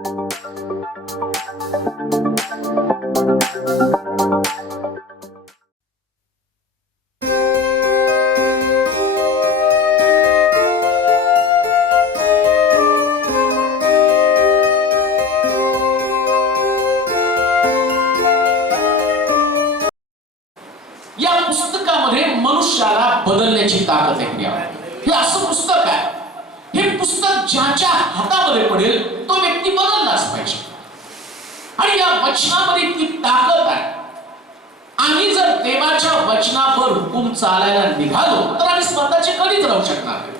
या पुस्तकामध्ये मनुष्याला बदलण्याची ताकद आहे. हे असं पुस्तक आहे, हे पुस्तक ज्याच्या हातामध्ये पडेल तो व्यक्ती बदललाच पाहिजे. आणि या वचनामध्ये इतकी ताकद आहे. आम्ही जर देवाच्या वचनावर हुकूम चालायला निघालो तर आम्ही स्वतःचे कधीच राहू शकणार नाही.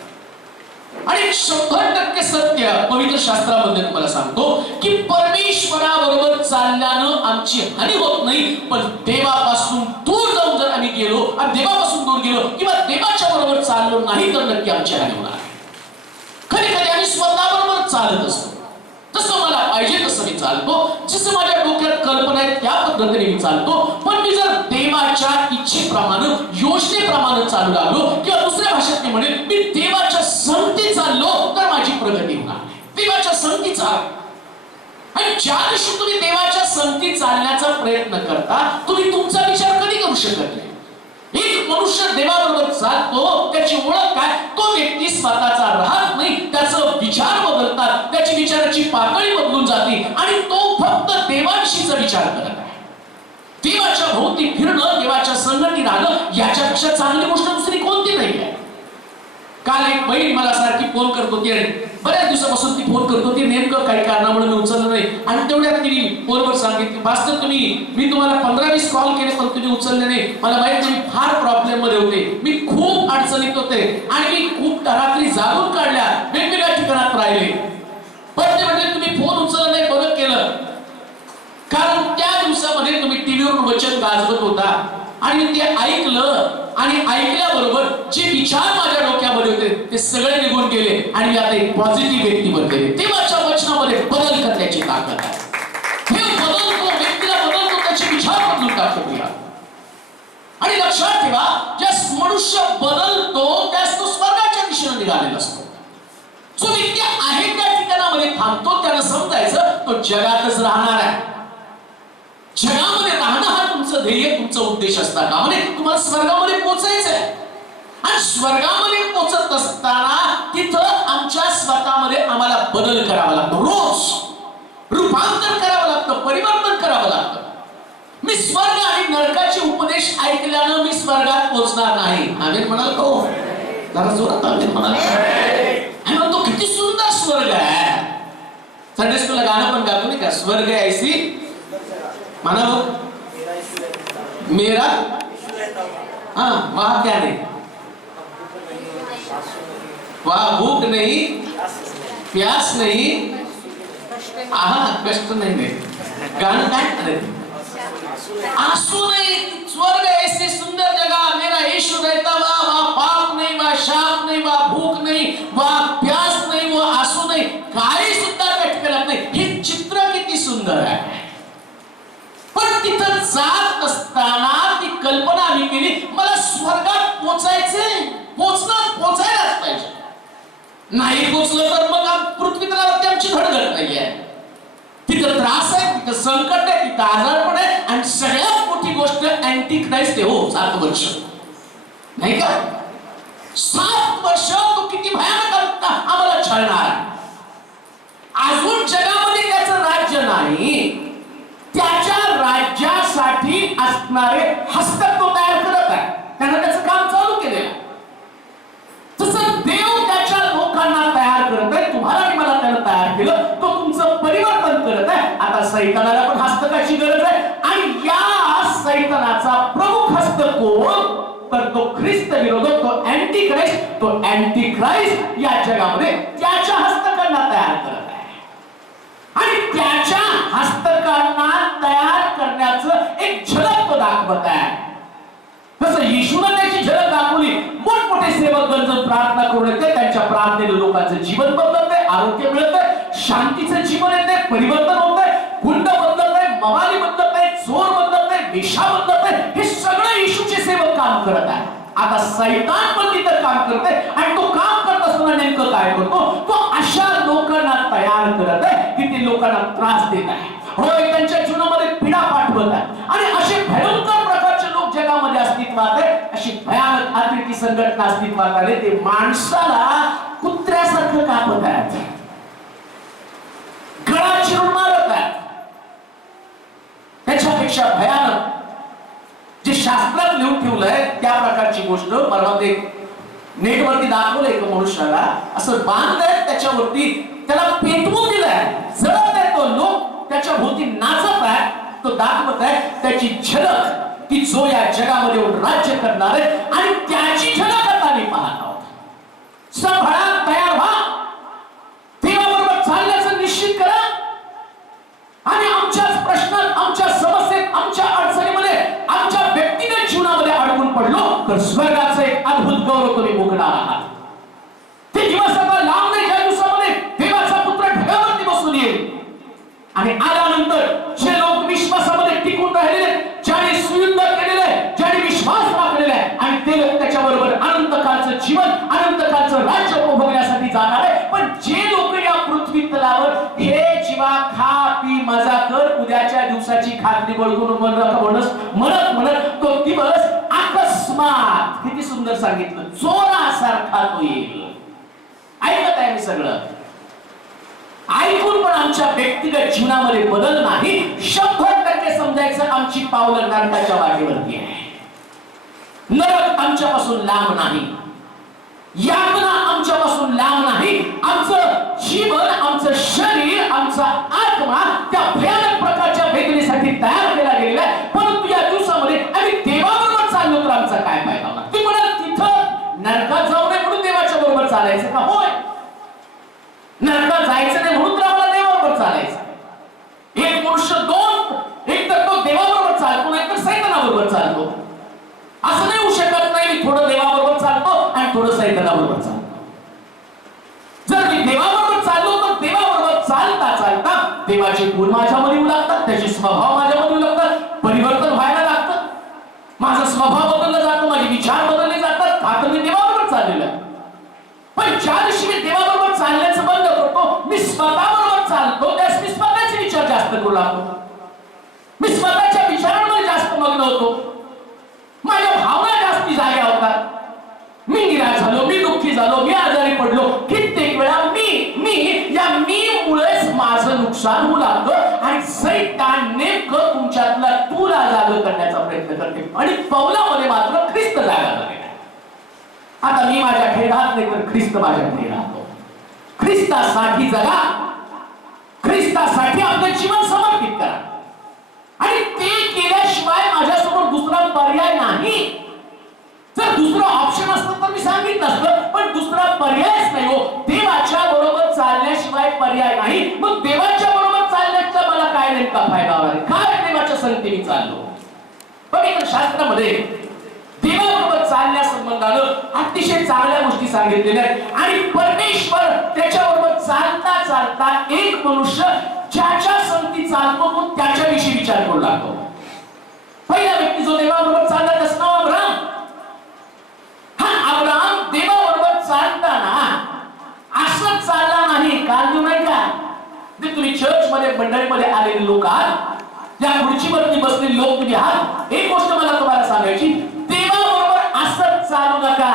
आणि 100% सत्य पवित्र शास्त्रामध्ये तुम्हाला सांगतो की परमेश्वराबरोबर चालल्यानं आमची हानी होत नाही, पण देवापासून दूर जाऊन जर आम्ही गेलो आणि देवापासून दूर गेलो किंवा देवाच्या बरोबर चाललो नाही तर नक्की आमची हानी होणार आहे. कधी कधी आम्ही स्वतःबरोबर चालत असतो, जसं मला पाहिजे तसं मी चालतो, जसं माझ्या डोक्यात कल्पना आहे त्या पद्धतीने मी चालतो. पण मी जर देवाच्या इच्छेप्रमाणे योजनेप्रमाणे चालू लागलो किंवा दुसऱ्या भाषेत मी म्हणेन मी देवाच्या संगती चाललो तर माझी प्रगती होणार. देवाच्या संगती चाल. आणि ज्या दिवशी तुम्ही देवाच्या संगती चालण्याचा प्रयत्न करता तुम्ही तुमचा विचार कधी करू शकत नाही. एक मनुष्य देवाबरोबर चालतो, त्याची ओळख काय, तो व्यक्ती स्वतःचा राहत नाही, त्याचं विचार बदलतात, त्याची विचाराची पातळी बदलून जाते आणि तो फक्त देवांशीचा विचार करत आहे. देवाच्या भोवती फिरणं, देवाच्या संगती राहणं याच्यापेक्षा चांगली गोष्ट दुसरी कोणती नाही आहे. काल एक बहीण मला सारखी फोन करत होती आणि बऱ्याच दिवसापासून ती फोन करत होती, नेमकं काही कारणामुळे मी उचललं नाही. आणि तेवढ्यात तिने फोनवर सांगितलं, मास्तर मी तुम्हाला 15-20 कॉल केले पण तुम्ही उचलले नाही. मला माहित नाही, मी फार प्रॉब्लेम मध्ये होते, मी खूप अडचणीत होते आणि मी खूप रात्री जागून काढल्या, वेगवेगळ्या ठिकाणात राहिले. पण ते म्हणजे तुम्ही फोन उचललं नाही, बरं केलं, कारण त्या दिवसामध्ये तुम्ही टीव्हीवर वचन गाजवत होता आणि ते ऐकलं आणि ऐकल्याबरोबर जे विचार माझ्या डोक्यामध्ये होते ते सगळे निघून गेले आणि मी आता एक पॉझिटिव्ह व्यक्ती बनले. देवाच्या वचनामध्ये बदल करण्याची ताकद आहे. हे बदलतो, व्यक्तीला बदलतो, त्याचे विचार बदलून टाकतो. आणि लक्षात ठेवा, ज्या मनुष्य बदलतो त्यास तो स्वर्गाच्या दिशेने निघालेला असतो. जो व्यक्ती आहे त्या ठिकाणामध्ये थांबतो त्याला समजायचं तो जगातच राहणार आहे. जगामध्ये राहणं हा तुमचं ध्येय, तुमचा उद्देश असता का म्हणजे तुम्हाला स्वर्गामध्ये पोहोचायचं आहे. आणि स्वर्गामध्ये पोहोचत असताना तिथं आमच्या स्वतःमध्ये आम्हाला बदल करावा लागतो, रोज रूपांतर करावं लागतं, परिवर्तन करावं लागतं. मी स्वर्ग आणि नरकाचे उपदेश ऐकल्यानं मी स्वर्गात पोहोचणार नाही. आम्ही म्हणाल तो जरा जोरात आम्ही म्हणाल आणि म्हणतो किती सुंदर स्वर्ग आहे. संडे स्कूलला गाणं पण गातो नाही का, स्वर्ग है ऐसी माना वो मेरा, हाँ वहां क्या नहीं, वहां भूख नहीं, प्यास नहीं, कष्ट नहीं. गाणं काय आंसू नहीं. स्वर्ग ऐसी सुंदर जगह, मेरा यीशु रहता वहां पाप नहीं, वहां शाप नहीं, वहां भूख नहीं, वहां प्यास नहीं, वहां आंसू नहीं, काही सुद्धा त्या ठिकाणी नाही. हे चित्र किती सुंदर आहे. पण तिथं जात असताना ती कल्पना आम्ही केली, मला स्वर्गात पोचायचंय, पोचायलाच पाहिजे. नाही पोचलं तर मग पृथ्वीतलावरती आमची धडधड नाहीये. तिथं त्रास आहे, तिथं संकट आहे, तिथं आजारपण आहे आणि सगळ्यात मोठी गोष्ट अँटी ख्राइस्ट आहे. हो 7 वर्ष नाही का, 7 वर्ष तो किती भयानक आम्हाला छळणार. अजून जगामध्ये त्याचं राज्य नाही, त्याच्या राज्यासाठी असणारे हस्तक तो तयार करत आहे, त्यानं त्याचं काम चालू केलेलं. तसं देव त्याच्या लोकांना तयार करत आहे, तुम्हाला आणि मला त्यानं तयार केलं, तो तुमचं परिवर्तन करत आहे. आता सैतानाला पण हस्तकाची गरज आहे आणि या सैतानाचा प्रमुख हस्त कोण तर तो ख्रिस्त विरोधक, तो अँटी ख्राइस्ट. तो अँटी ख्राइस्ट या जगामध्ये त्याच्या हस्तकांना तयार करत आहे आणि त्याच्या हस्तकांना तयार करण्याचं एक झलक तो दाखवत आहे. तसं येशूने त्याची झलक दाखवली. मोठमोठे सेवक गंज प्रार्थना करून येते, त्यांच्या प्रार्थनेने लोकांचं जीवन बदलतंय, आरोग्य मिळतंय, शांतीचं जीवन येते, परिवर्तन होतंय, गुंड बदलतंय, मवाली बदलतंय, चोर बदलतंय, वेश्या बदलतंय. हे सगळं येशूचे सेवक काम करत आहे. आता सैतान पण तिथं काम करतंय आणि तो काम करत असताना बसून नेमकं काय करतो, तो अशा लोकांना तयार करत आहे की ते लोकांना त्रास देत आहे, होय त्यांच्या जीवनामध्ये पीडा पाठवत आहे. आणि असे भयंकर प्रकारचे लोक जगामध्ये अस्तित्वात आहे. अशी भयानक आर्थिक संघटना अस्तित्वात आले. ते माणसाला कुत्र्यासारखं कापत आहेत, गळा चिरून मारत आहेत. त्याच्यापेक्षा भयानक जे शास्त्रात लिहून ठेवलंय त्या प्रकारची गोष्ट मला ते नेटवरती दाखवलं. एक मनुष्याला असं बांधलंय, त्याच्यावरती त्याला पेटवून दिलंय, जळत आहे तो लोक त्याच्या भोवती नाचत आहे, तो दाखवत आहे त्याची झलक की जो या जगामध्ये राज्य करणार आहे. आणि त्याची झलक आता आम्ही पाहत आहोत. संभाळा, तयार व्हा, देवाबरोबर चालण्याचं निश्चित करा. आणि आमच्याच प्रश्नात, आमच्या समस्येत, आमच्या अडचणीमध्ये, आमच्या व्यक्तिगत जीवनामध्ये अडकून पडलो तर स्वर्गाचं एक अद्भुत गौरव तुम्ही भोगणार आहात. ते दिवस आता लांब नाही, ज्या दिवसामध्ये देवाचा पुत्र ढगावरती बसून येईल. आणि आल्यानंतर जे लोक विश्वासामध्ये टिकून राहिलेले, ज्याने सुयुद्ध केलेले, ज्याने विश्वास राखलेला आहे, आणि ते लोक त्याच्याबरोबर अनंत काळचं जीवन, अनंत काळचं राज्य उपभोगण्यासाठी जाणार आहे. पण जे लोक या पृथ्वी तलावर हे जीवा खा पी मजा कर, उद्याच्या दिवसाची खात्री बळगून म्हणत म्हणत तो दिवस अकस्मात, किती सुंदर सांगितलं, चोरासारखा तो येईल. ऐकत आहे मी सगळं, ऐकून पण आमच्या व्यक्तिगत जीवनामध्ये बदल नाही. 100% समजायचं आमची पावलं नरकाच्या वाटेवरती आहे. नरक आमच्यापासून लांब नाही, यातना आमच्यापासून लांब नाही. आमचं जीवन, आमचं शरीर, आमचा आत्मा त्या भयानक प्रकारच्या वेदनेसाठी तयार केला गेलेला आहे. परंतु या दिवसामध्ये आम्ही देवाबरोबर चाललो तर आमचा काय फायदा होणार? ती म्हणाल तिथं नरकात जाऊ नये म्हणून देवाच्या बरोबर चालायचं का? होय, नरकात जायचं नाही म्हणून तर आम्हाला देवाबरोबर चालायचं. एक मनुष्य दोन, एक तर तो देवाबरोबर चालतो, नाही तर सैतानाबरोबर चालतो. असं नाही होऊ शकत नाही मी थोडं देवाबरोबर चालतो आणि थोडं सैतानाबरोबर चालतो. जर मी देवाबरोबर चाललो तर देवाबरोबर चालता चालता देवाचे गुण माझ्यामध्ये येऊ लागतात, त्याचे स्वभाव माझ्यामध्ये येऊ लागतात, परिवर्तन व्हायला लागतं, माझा स्वभाव बदलला जातो, माझे विचार बदलले जातात, का तर मी देवाबरोबर चाललेलो आहे. पण ज्या दिवशी मी देवाबरोबर चालण्याचं बंद करतो, मी स्वतःबरोबर चालतो, त्यास मी स्वतःचे विचार जास्त करू लागतो, मी स्वतःच्या विचारांमध्ये जास्त मग्न होतो, माझ्या भावना जास्ती जाग्या होतात. मी निराश झालो, मी दुःखी झालो, मी आजारी पडलो, कित्येक वेळा मी मुळेच माझं नुकसान होऊ लागतं. आणि सैतान नेमकं तुमच्यातला तुला जागा करण्याचा प्रयत्न करते. आणि पौलामध्ये मात्र ख्रिस्त जागा झालेला. आता मी माझ्या खेळात नाही तर ख्रिस्त माझ्याकडे राहतो. ख्रिस्तासाठी जगा, ख्रिस्तासाठी आपलं जीवन समर्पित करा. आणि ते केल्याशिवाय माझ्यासमोर दुसरा पर्याय नाही. जर दुसरं ऑप्शन असतं तर मी सांगितलं असतं, पण दुसरा पर्यायच नाही. हो, देवाच्या बरोबर चालण्याशिवाय पर्याय नाही. मग देवाच्या बरोबर चालण्याचा मला काय नेमका फायदा होणार आहे? काय देवाच्या संगती मी चाललो? पण इतर शास्त्रामध्ये देवाबरोबर चालण्या संबंधानं अतिशय चांगल्या गोष्टी सांगितलेल्या आहेत. आणि परमेश्वर त्याच्याबरोबर चालता चालता एक मनुष्य ज्याच्या संगती चालतो तो त्याच्याविषयी विचार करू लागतो. पहिला व्यक्ती जो देवाबरोबर चालला त्याचं नाव अब्राहम. हा अब्राहम देवाबरोबर चालताना असं चालला नाही. कारण नाही का, जे तुम्ही चर्च मध्ये मंडळीमध्ये आलेले लोक आहात, त्या खुर्चीवरती बसलेले लोक तुम्ही आहात, एक गोष्ट मला तुम्हाला सांगायची, देवाबरोबर असंच चालू नका.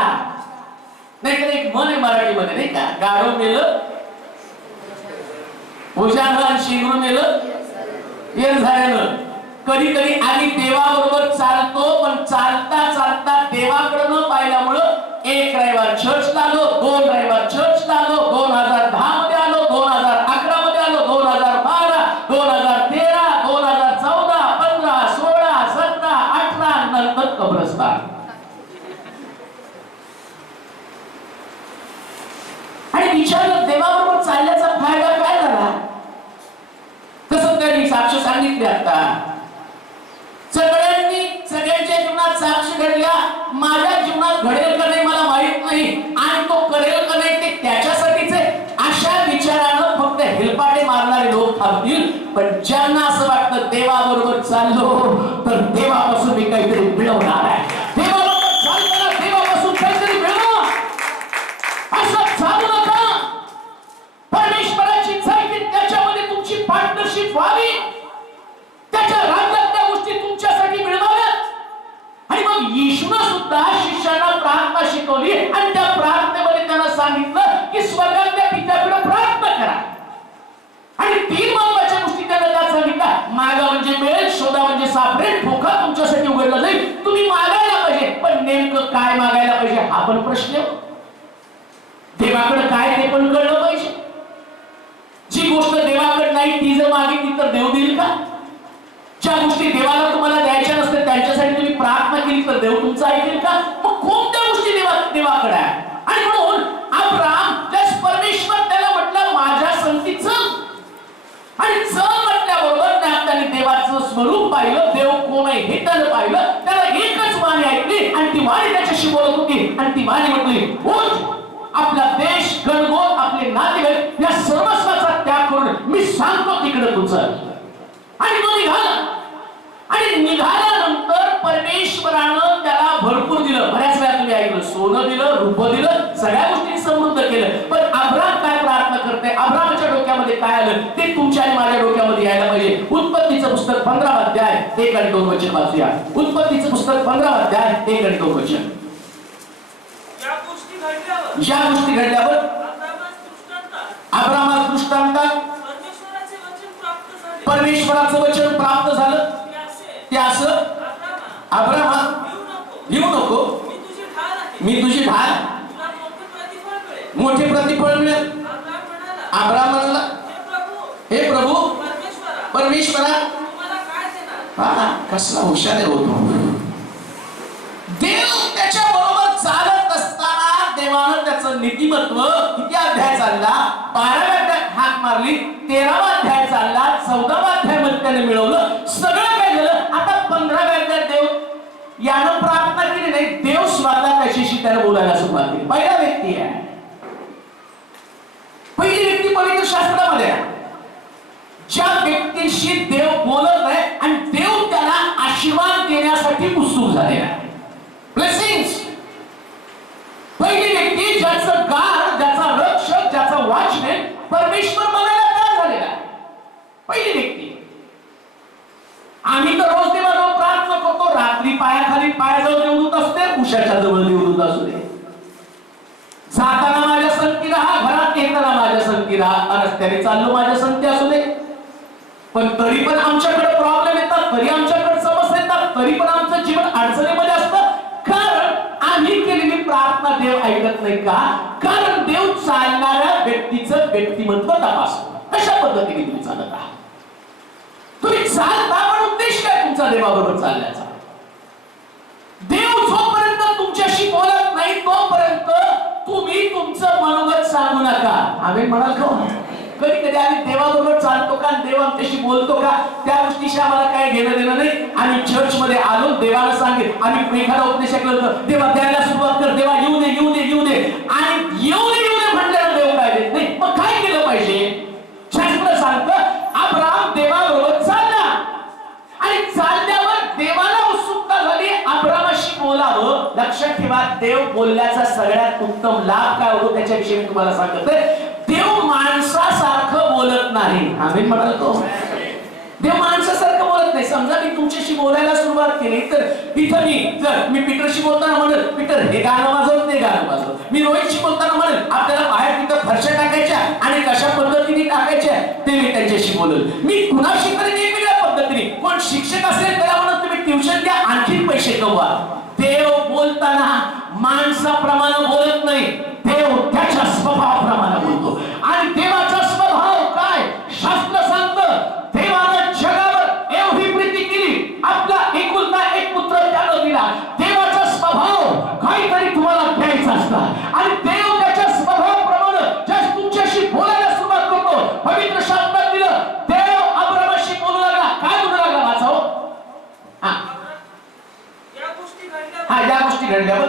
नाही तर एक म्हण आहे मराठीमध्ये, नाही का, गाढव मेलं भुजांगण, शिंगरू मेलं येल झाल्यानं. कधी कधी आम्ही देवाबरोबर चालतो, पण चालता चालता देवाकडे न पाहिल्यामुळं एक रविवार चर्चला आलो, 2 रविवार चर्चला आलो, 2010 मध्ये आलो, 2011 मध्ये आलो, 2012, 2013, 2014, 15, 16, 17, 18 नंतर कब्रस्तान. आणि विचारलं देवाबरोबर चालण्याचा फायदा काय झाला? तसं त्यांनी साक्ष सांगितले. आता सगळ्यांच्या जीवनात साक्ष घडल्या, माझ्या जीवनात घडेल का नाही मला माहित नाही, आणि तो करेल का नाही ते त्याच्यासाठीच आहे. अशा विचारानं फक्त हेलपाटे मारणारे लोक थांबतील. पण ज्यांना असं वाटतं देवाबरोबर चाललो तर देवापासून मी काहीतरी मिळवणार आहे, देवाबरोबर चालताना देवापासून काहीतरी मिळवणार, असं चालू पार्टनरशिप व्हावी, त्याच्या राज्यात त्या गोष्टी तुमच्यासाठी मिळवाव्यात. आणि मग येशूने सुद्धा शिष्यांना प्रार्थना शिकवली आणि त्या प्रार्थनेमध्ये त्यांना सांगितलं की स्वर्गातल्या पित्याकडे प्रार्थना करा. आणि 3 महत्त्वाच्या गोष्टी त्यांना त्यात सांगितल्या. मागा म्हणजे मिळेल, शोधा म्हणजे सापडेल, ठोका तुमच्यासाठी उघडला जाईल. तुम्ही मागायला पाहिजे, पण नेमकं काय मागायला पाहिजे हा पण प्रश्न. देवाकडे काय ते पण कळलं पाहिजे. जी गोष्ट देवाकडे नाही ती जर मागितली तर देव देईल का? ज्या गोष्टी देवाला तुम्हाला द्यायच्या नसतात त्यांच्यासाठी तुम्ही प्रार्थना केली तर देव तुमचं ऐकेल का? मग कोणत्या गोष्टी देवाकडे आहे? आणि म्हणून अब्राम परमेश्वर त्याला म्हटलं माझ्या संगती चल. आणि चल म्हटल्याबरोबर त्याने देवाचं स्वरूप पाहिलं, देव कोण आहे हे त्यानं पाहिलं. त्याला एकच वाणी ऐकली आणि ती वाणी त्याच्याशी बोलत होती. आणि ती वाणी म्हटली उठ, आपला देश, गणगोत, आपले नातेवाईक या सर्वस्वाचा त्याग करून मी सांगतो तिकडे तुझं. आणि तो निघाला. आणि निघाल्यानंतर परमेश्वरानं त्याला भरपूर दिलं. बऱ्याच वेळा तुम्ही ऐकलं, सोनं दिलं, रूप दिलं, सगळ्या गोष्टी समृद्ध केलं. पण अब्राम काय प्रार्थना करते? अब्रामच्या डोक्यामध्ये काय आलं ते तुमच्या आणि माझ्या डोक्यामध्ये यायला पाहिजे. उत्पत्तीचं पुस्तक 15 अध्याय 1 आणि 2 वचन वाचूया. उत्पत्तीचं पुस्तक 15 अध्याय 1 आणि 2 वचन. या गोष्टी घडल्यावर अब्रामास दृष्टांतात परमेश्वराचं वचन प्राप्त झालं. ते असं अब्रामा भिवू नको, मी तुझी ढाल, मोठे प्रतिफळ मिळेल. अब्राम म्हणाला हे प्रभू परमेश्वरा, हा कसला हुशार होतो. देव त्याच्या बरोबर चालत असताना देवानं त्याचं नीतिमत्व किती अध्याय चालला? 12व्या अध्यायात हाक मारली, 13वा अध्याय चालला, 14वा अध्याय मध्ये त्याने मिळवलं. सगळं काय झालं? आता 15व्या अध्यायात देव यानं प्रार्थना केली नाही, देव स्वतः त्याच्याशी त्याला बोलायला सुरुवात केली. पहिला व्यक्ती आहे, पहिली व्यक्ती पवित्र शास्त्रामध्ये आहे ज्या व्यक्तीशी देव बोलत आहे आणि देव त्याला आशीर्वाद देण्यासाठी उत्सुक झालेला आहे. ब्लेसिंग्स. पहिली व्यक्ती ज्याचं गार, ज्याचा रक्षक, ज्याचा वॉचमॅन परमेश्वर बनायला तयार झालेला आहे. पहिली व्यक्ती. आम्ही तर रोज देवाजवळ प्रार्थना करतो, रात्री पायाखाली पायाजवळ देवदूत असते, उशाच्या जवळ देवदूत असू दे. जाताना माझ्या संगती राहा, घरात येताना माझ्या संगती राहा, रस्त्याने चाललो माझ्या संगती असू दे. पण तरी पण आमच्याकडे प्रॉब्लेम येतात, तरी आमच्याकडे समस्या येतात, तरी पण आमचं जीवन अडचणीमध्ये असतं. कारण आम्ही केलेली प्रार्थना देव ऐकत नाही का? कारण देव चालणाऱ्या व्यक्तीचं व्यक्तिमत्व तपासतो. कशा पद्धतीने तुम्ही चालत आहात? तुम्ही चालता पण उद्देश काय तुमचा देवाबरोबर चालण्याचा? देव जोपर्यंत तुमच्याशी बोलत नाही तोपर्यंत तुम्ही तुमचं मनोगत सांगू नका. आम्ही म्हणाल का? कधी कधी आम्ही देवाबरोबर चालतो का, देव आमच्याशी बोलतो का, त्या गोष्टीशी आम्हाला काय घेणं देणं नाही. आम्ही चर्च मध्ये आलो, देवाला सांगितलं, आम्ही एखादा उपदेश केला, देवा द्यायला सुरुवात कर, देवा येऊ दे येऊ दे येऊ दे, आणि येऊ दे म्हटल्यावर देव काय देत नाही. मग काय केलं पाहिजे? शास्त्र सांगतं अब्राम देवाबरोबर चालला आणि चालल्यावर देवाला उत्सुकता झाली अब्रामाशी बोलावं. लक्षात ठेवा, देव बोलण्याचा सगळ्यात उत्तम लाभ काय होतो त्याच्याविषयी मी तुम्हाला सांगतोय. देव माणसासारखं बोलत नाही. आम्ही म्हणालो देव माणसासारखं बोलत नाही. समजा मी तुमच्याशी बोलायला सुरुवात केली तर तिथं मी पीटरशी बोलताना म्हणेल पीटर हे गाणं वाजव, ते गाणं वाजव. मी रोहितशी बोलताना म्हणेल आपल्याला बाहेर तिथं फरशा टाकायच्या आणि कशा पद्धतीने टाकायच्या ते मी त्यांच्याशी बोलेल. मी कुणाशी तरी वेगवेगळ्या पद्धतीने, कोण शिक्षक असेल त्याला म्हणत तुम्ही ट्युशन द्या, आणखी पैसे कमवा. देव बोलताना माणसाप्रमाणे बोलत नाही, देव त्याच्या स्वभावाप्रमाणे बोलतो. आणि देवाचा स्वभाव काय? शास्त्र सांगतं देवानं जगावर एवढी प्रीती केली, आपला एकुलता एक पुत्र त्याला दिला. देवाचा स्वभाव काहीतरी तुम्हाला द्यायचा असतं आणि देव त्याच्या स्वभावाप्रमाणे जस्ट तुमच्याशी बोलायला सुरुवात करतो. पवित्र शास्त्रात दिलं, देव अब्रामाशी बोलू लागला. काय बोलू लागला? वाचाव. या गोष्टी घडल्यावर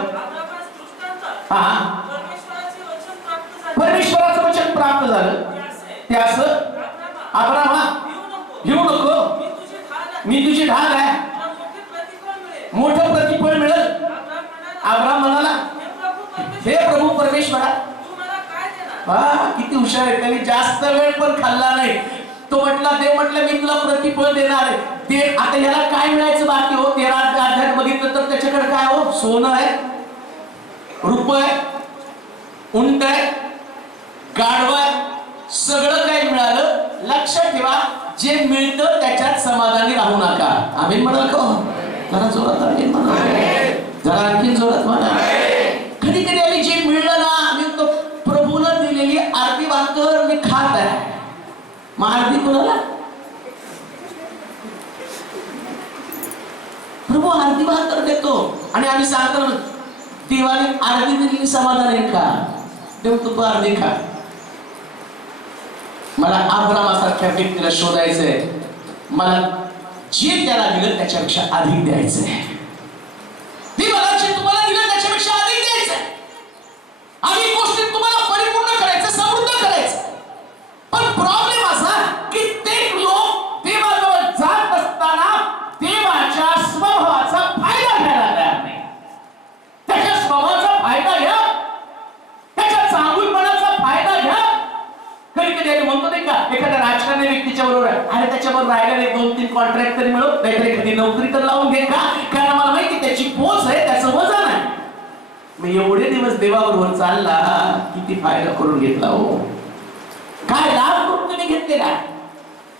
परमेश्वराचं वचन प्राप्त झालं. ते असं अब्रामा घेऊ नको, मी तुझी ढाल आहे, मोठं प्रतिफळ मिळेल. अब्राम म्हणाला हे प्रभू परमेश्वरा, किती हुशार आहे. त्यांनी जास्त वेळ पण खाल्ला नाही. तो म्हटला, देव म्हटलं मी तुला प्रतिफळ देणार आहे. ते आता याला काय मिळायचं बाकी हो? 13 अध्यायात बघितलं तर त्याच्याकडे काय हो? सोनं आहे, रूप आहे, उंट आहे, गाढव आहे, सगळं काही मिळालं. लक्षात ठेवा, जे मिळतं त्याच्यात समाधानी राहू नका. आम्ही म्हणाल का? जरा जोरात आम्ही म्हणा, जरा आणखी जोरात म्हणा. कधी कधी आम्ही जे मिळलं ना, आम्ही तो प्रभूला दिलेली अर्धी भाकर मी खात आहे, मग अर्धी कोणाला? प्रभू अर्धी भाकर देतो आणि आम्ही सांगतो देवाने अर्धी दिलेली समाधान आहे का? देव तू अर्धी खा. मला अब्रामासारख्या व्यक्तीला शोधायचंय, मला जे त्याला दिलं त्याच्यापेक्षा अधिक द्यायचंय. देवाला जे तुम्हाला दिलं त्याच्यापेक्षा अधिक द्यायचंय. आणि गोष्टी तुम्हाला परिपूर्ण करायचं, समृद्ध करायचं. पण प्रॉब्लेम असा की ते लोक देवाजवळ जात असताना देवाच्या स्वभावाचा फायदा घ्यायला तयार नाही. त्याच्या स्वभावाचा फायदा घ्या, त्याच्या चांगुलपणाचा फायदा घ्या. कधी कधी म्हणतो नाही का, एखाद्या राजकारणी व्यक्तीच्या बरोबर आणि त्याच्याबरोबर राहिलेले 2-3 कॉन्ट्रॅक्ट तरी मिळव, नाहीतर एखादी नोकरी तर लावून घे का? कारण मला माहिती त्याची पोच आहे, त्याचं वजन आहे. मी एवढे दिवस देवाबरोबर चालला, किती फायदा करून घेतला हो. काय लाभ करून तुम्ही घेतलेला,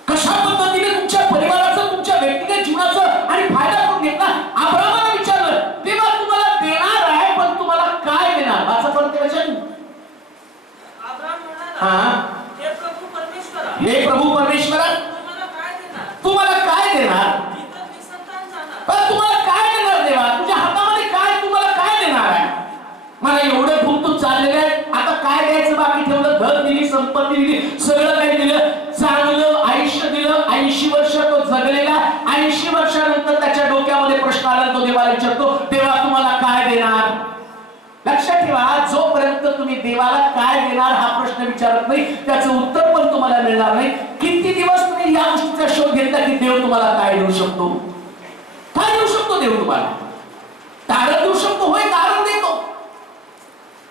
कशा पद्धतीने तुमच्या परिवाराचं, तुमच्या व्यक्तिगत जीवनाचं आणि फायदा करून घेतला. अब्रामाला विचारलं, देवा तुम्हाला देणार आहे, पण तुम्हाला काय देणार? वाचा परत वचन. हे प्रभू परमेश्वरा, तुम्हाला काय देणार? पण तुम्हाला काय देणार देवा? तुझ्या हातामध्ये काय, तुम्हाला काय देणार आहे? मला एवढे भूक चाललेले आहे, आता काय द्यायचं बाकी ठेवलं? धन दिली, संपत्ती दिली, सगळं काही दिलं, चांगलं आयुष्य दिलं. 80 वर्ष तो जगलेला. 80 वर्षानंतर त्याच्या डोक्यामध्ये प्रश्न आला, तो देवाला विचारतो, देवा तुम्हाला काय देणार? लक्षात ठेवा, जोपर्यंत तुम्ही देवाला काय देणार हा प्रश्न विचारत नाही, त्याचं उत्तर पण तुम्हाला मिळणार नाही. किती दिवस तुम्ही या गोष्टीचा शोध घेतला की देव तुम्हाला काय देऊ शकतो? काय देऊ शकतो देव तुम्हाला? तारण देऊ शकतो, होय तारण देतो.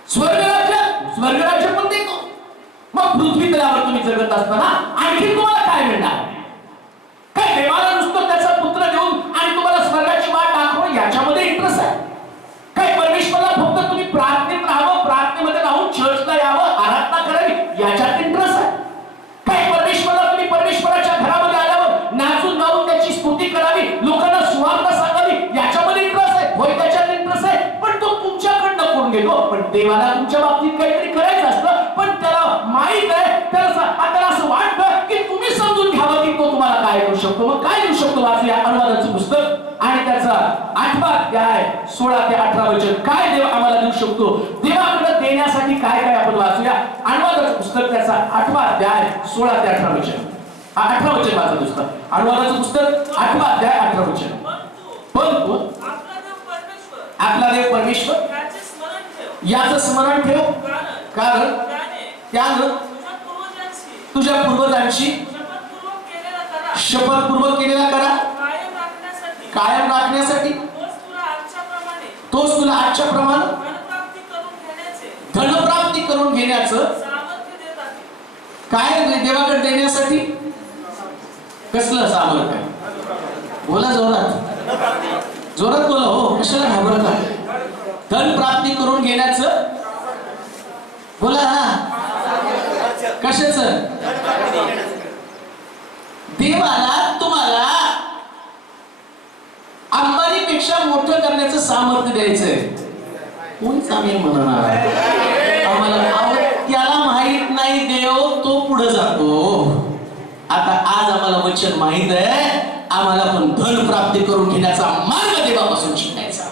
स्वर्गराज्य पण देतो. मग पृथ्वी तलावर तुम्ही जगत असताना आणखी तुम्हाला काय मिळणार? काय देवाला नुसतं त्याचा पुत्र देऊन आणि तुम्हाला स्वर्गाची वाट दाखवणं याच्यामध्ये इंटरेस्ट आहे? काय परमेश्वराला फक्त तुम्ही प्रार्थनेत राहावं, प्रार्थनेमध्ये राहून चर्चला यावं, आराधना करावी याच्यात इंटरेस्ट आहे? काय परमेश्वराला तुम्ही परमेश्वराच्या घरामध्ये आल्यावर नाचून गाऊन त्याची स्तुती करावी, लोकांना सुवार्ता सांगावी याच्यामध्ये इंटरेस्ट आहे? होय त्याच्यात इंटरेस्ट आहे, पण तो तुमच्याकडनं करून घेतो. पण देवाला तुमच्या बाबतीत काहीतरी करायचं असतं, पण त्याला माहित आहे, त्याला असं वाटतं की तुम्ही समजून घ्यावं की तो तुम्हाला काय देऊ शकतो. मग काय देऊ शकतो? वाचूया अनुवादाचं पुस्तक आणि त्याचा 8वा अध्याय 16 ते 18 वचन. काय देव आम्हाला देऊ शकतो? देवाकडे देण्यासाठी काय काय आपण वाचूया. अनुवादाचं पुस्तक त्याचा 8वा अध्याय 16 ते 18 वचन. 18 वचन वाचा पुस्तक. अनुवादाचं पुस्तक 8वा अध्याय 18 वचन. परंतु आपला देव परमेश्वर याचं स्मरण ठेव, कारण त्यानं तुझ्या पूर्वजांशी शपथपूर्वक केलेला करा कायम राखण्यासाठी तोच तुला आजच्या प्रमाणे धनप्राप्ती करून घेण्याचं काय देवाकडे देण्यासाठी कसलं सामर्थ्य? बोला जोरात, जोरात बोला हो, कशाला घाबरता? धन प्राप्ती करून घेण्याचं बोला ना, कशाचं? देवाला तुम्हाला अंबानीपेक्षा मोठं करण्याचं सामर्थ्य द्यायचंय. कोणीच आम्ही म्हणणार आम्हाला त्याला माहित नाही, देव तो पुढे जातो. आता आज आम्हाला वचन माहित आहे, आम्हाला पण धन प्राप्ती करून घेण्याचा मार्ग देवापासून शिकायचा.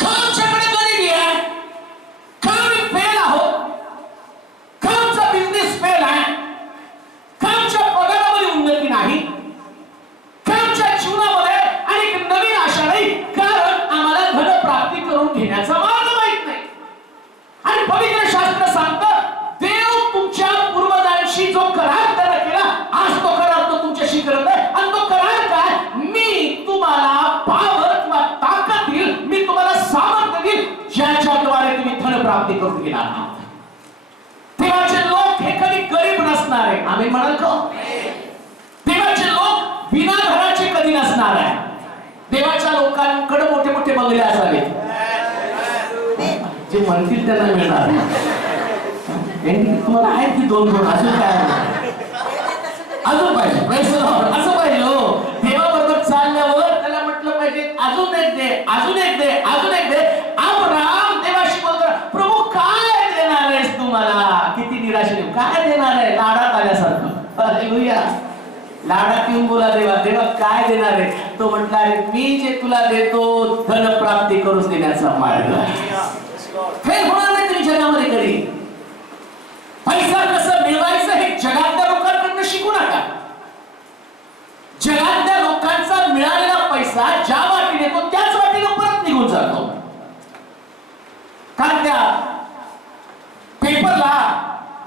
आमच्याकडे गरिबी आहे, आम्ही फेल आहोत, आमचा बिझनेस फेल आहे, आमच्या पगारामध्ये उन्नती नाही, आमच्या जीवनामध्ये अनेक नवीन आशा नाही, कारण आम्हाला धन प्राप्ती करून घेण्याचा मार्ग माहित नाही. आणि पवित्र शास्त्र सांगतं, देव तुमच्या पूर्वजांशी जो करार त्याला केला, आज तो करार तो तुमच्याशी करत आहे. आणि तो करार काय? मी तुम्हाला पावर किंवा ताकद देईल, मी तुम्हाला सामर्थ्य देईल, ज्याच्याद्वारे तुम्ही धन प्राप्ती करून घेणार आहात. देवाचे लोक हे कधी गरीब नसतात. असणार आहे. आम्ही म्हणाल का? देवाचे लोक बिना घराचे कधी नसणार आहे. देवाच्या लोकांकडे मोठे मोठे बंगले असावेत, जे म्हणतील त्यांना मिळणार. तुम्हाला आहेत की दोन दोन, अजून काय अजून पाहिजे? असं पाहिजे हो. देवाबरोबर चालल्यावर त्याला म्हटलं पाहिजे अजून एक दे, अजून एक दे, अजून एक दे. अब्राम देवाशी बोलतो, प्रभू काय देणार आहेस तू मला? किती निराशे, काय देणार आहे? लाडात आल्यासारखं. हालेलुया. लाडात येऊन बोला देवा, देवा काय देणार आहे? तो म्हटला, अरे मी जे तुला देतो धन प्राप्ती करून देण्याचा मार्ग आहे. फेल होणार नाही तुम्ही जगामध्ये कधी. पैसा कसं मिळवायचं हे जगातल्या लोकांकडून शिकू नका. जगातल्या लोकांचा मिळालेला पैसा ज्या वाटीने येतो त्याच वाटीने परत निघून जातो. कारण त्या पेपरला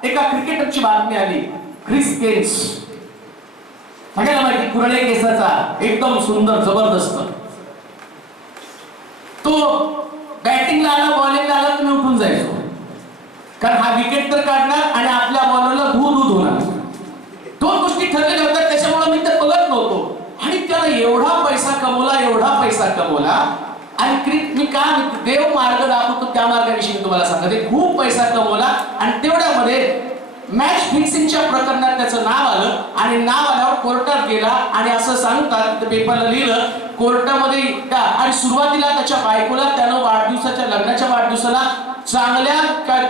एका क्रिकेटरची बातमी आली. क्रिस गेल्स, सगळ्याला माहिती, कुरळे केसाचा, एकदम सुंदर, जबरदस्त. तो बॅटिंगला आला, बॉलिंगला आला, तुम्ही उठून जायचो. कारण हा विकेट तर काढणार आणि आपल्या बॉलरला धूळ होणार. दोन गोष्टी ठरलेल्या होत्या, त्याच्यामुळे मी तर बघत नव्हतो. आणि त्याला एवढा पैसा कमवला, एवढा पैसा कमवला. आणि मी का देव मार्ग दाखवतो त्या मार्गाविषयी मी तुम्हाला सांगते. खूप पैसा कमवला आणि तेवढ्यामध्ये मॅच फिक्सिंगच्या प्रकरणात त्याचं नाव आलं. आणि नाव आल्यावर कोर्टात गेला आणि असं सांगतात, पेपरला लिहिलं कोर्टामध्ये. आणि सुरुवातीला त्याच्या बायकोला त्यानं वाढदिवसाच्या, लग्नाच्या वाढदिवसाला चांगल्या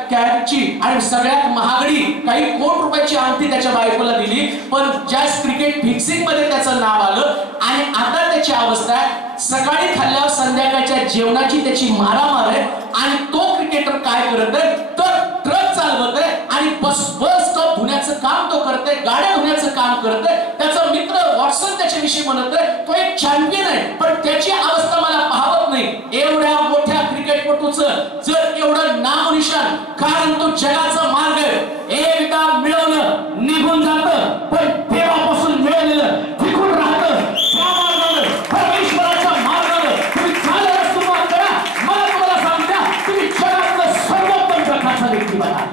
कॅटची आणि सगळ्यात महागडी काही कोटी रुपयाची अंगठी त्याच्या बायकोला दिली. पण ज्या क्रिकेट फिक्सिंग मध्ये त्याचं नाव आलं आणि आता त्याची अवस्था आहे, सकाळी खाल्ल्यावर संध्याकाळच्या जेवणाची त्याची मारामार आहे. आणि तो क्रिकेटर काय करत आहे तर ट्रक चालवत आहे आणि बस स्टॉप धुण्याचं काम तो करतोय, गाड्या धुण्याचं काम करतोय. त्याचा मित्र वॉटसन त्याच्याविषयी म्हणत आहे तो एक चॅम्पियन आहे, पण त्याची अवस्था मला पाहत नाही. एवढ्या मोठ्या क्रिकेटपटूचं जर एवढं नामनिशाण, कारण तो जगाचा मार्ग एकदा मिळवलं निघून जातं, पण देवापासून मिळवलेलं टिकून राहतं. त्या मार्गावर, परमेश्वराच्या मार्गावर तुम्ही चालायला सुरुवात करा. मला तुम्हाला सांगता, तुम्ही जगातलं सर्वोत्तम प्रकारचा व्यक्ती बना.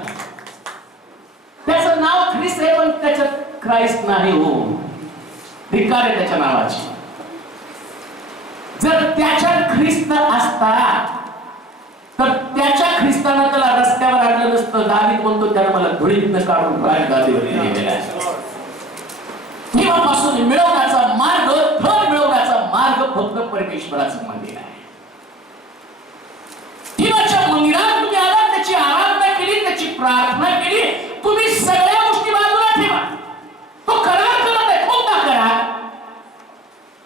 त्याचं नाव ख्रिस्त आहे, पण त्याच्यात ख्राइस्ट नाही. हो, धिक्कार आहे त्याच्या नावाची. जर त्याच्यात ख्रिस्त असता तर त्याच्या ख्रिस्तानं त्याला रस्त्यावर आणलं नसतं. दावीद म्हणतो, त्यानं मला धुळीतनं काढून गादीवर नेलेलं आहे. देवापासून मिळवण्याचा मार्ग, धन मिळवण्याचा मार्ग फक्त परमेश्वराचं मंदिर आहे. देवाच्या मंदिरात तुम्ही आला, त्याची आराधना केली, त्याची प्रार्थना केली, तुम्ही सगळ्या गोष्टी बाजूला ठेवा. तो करार करत आहे. कोणता करार?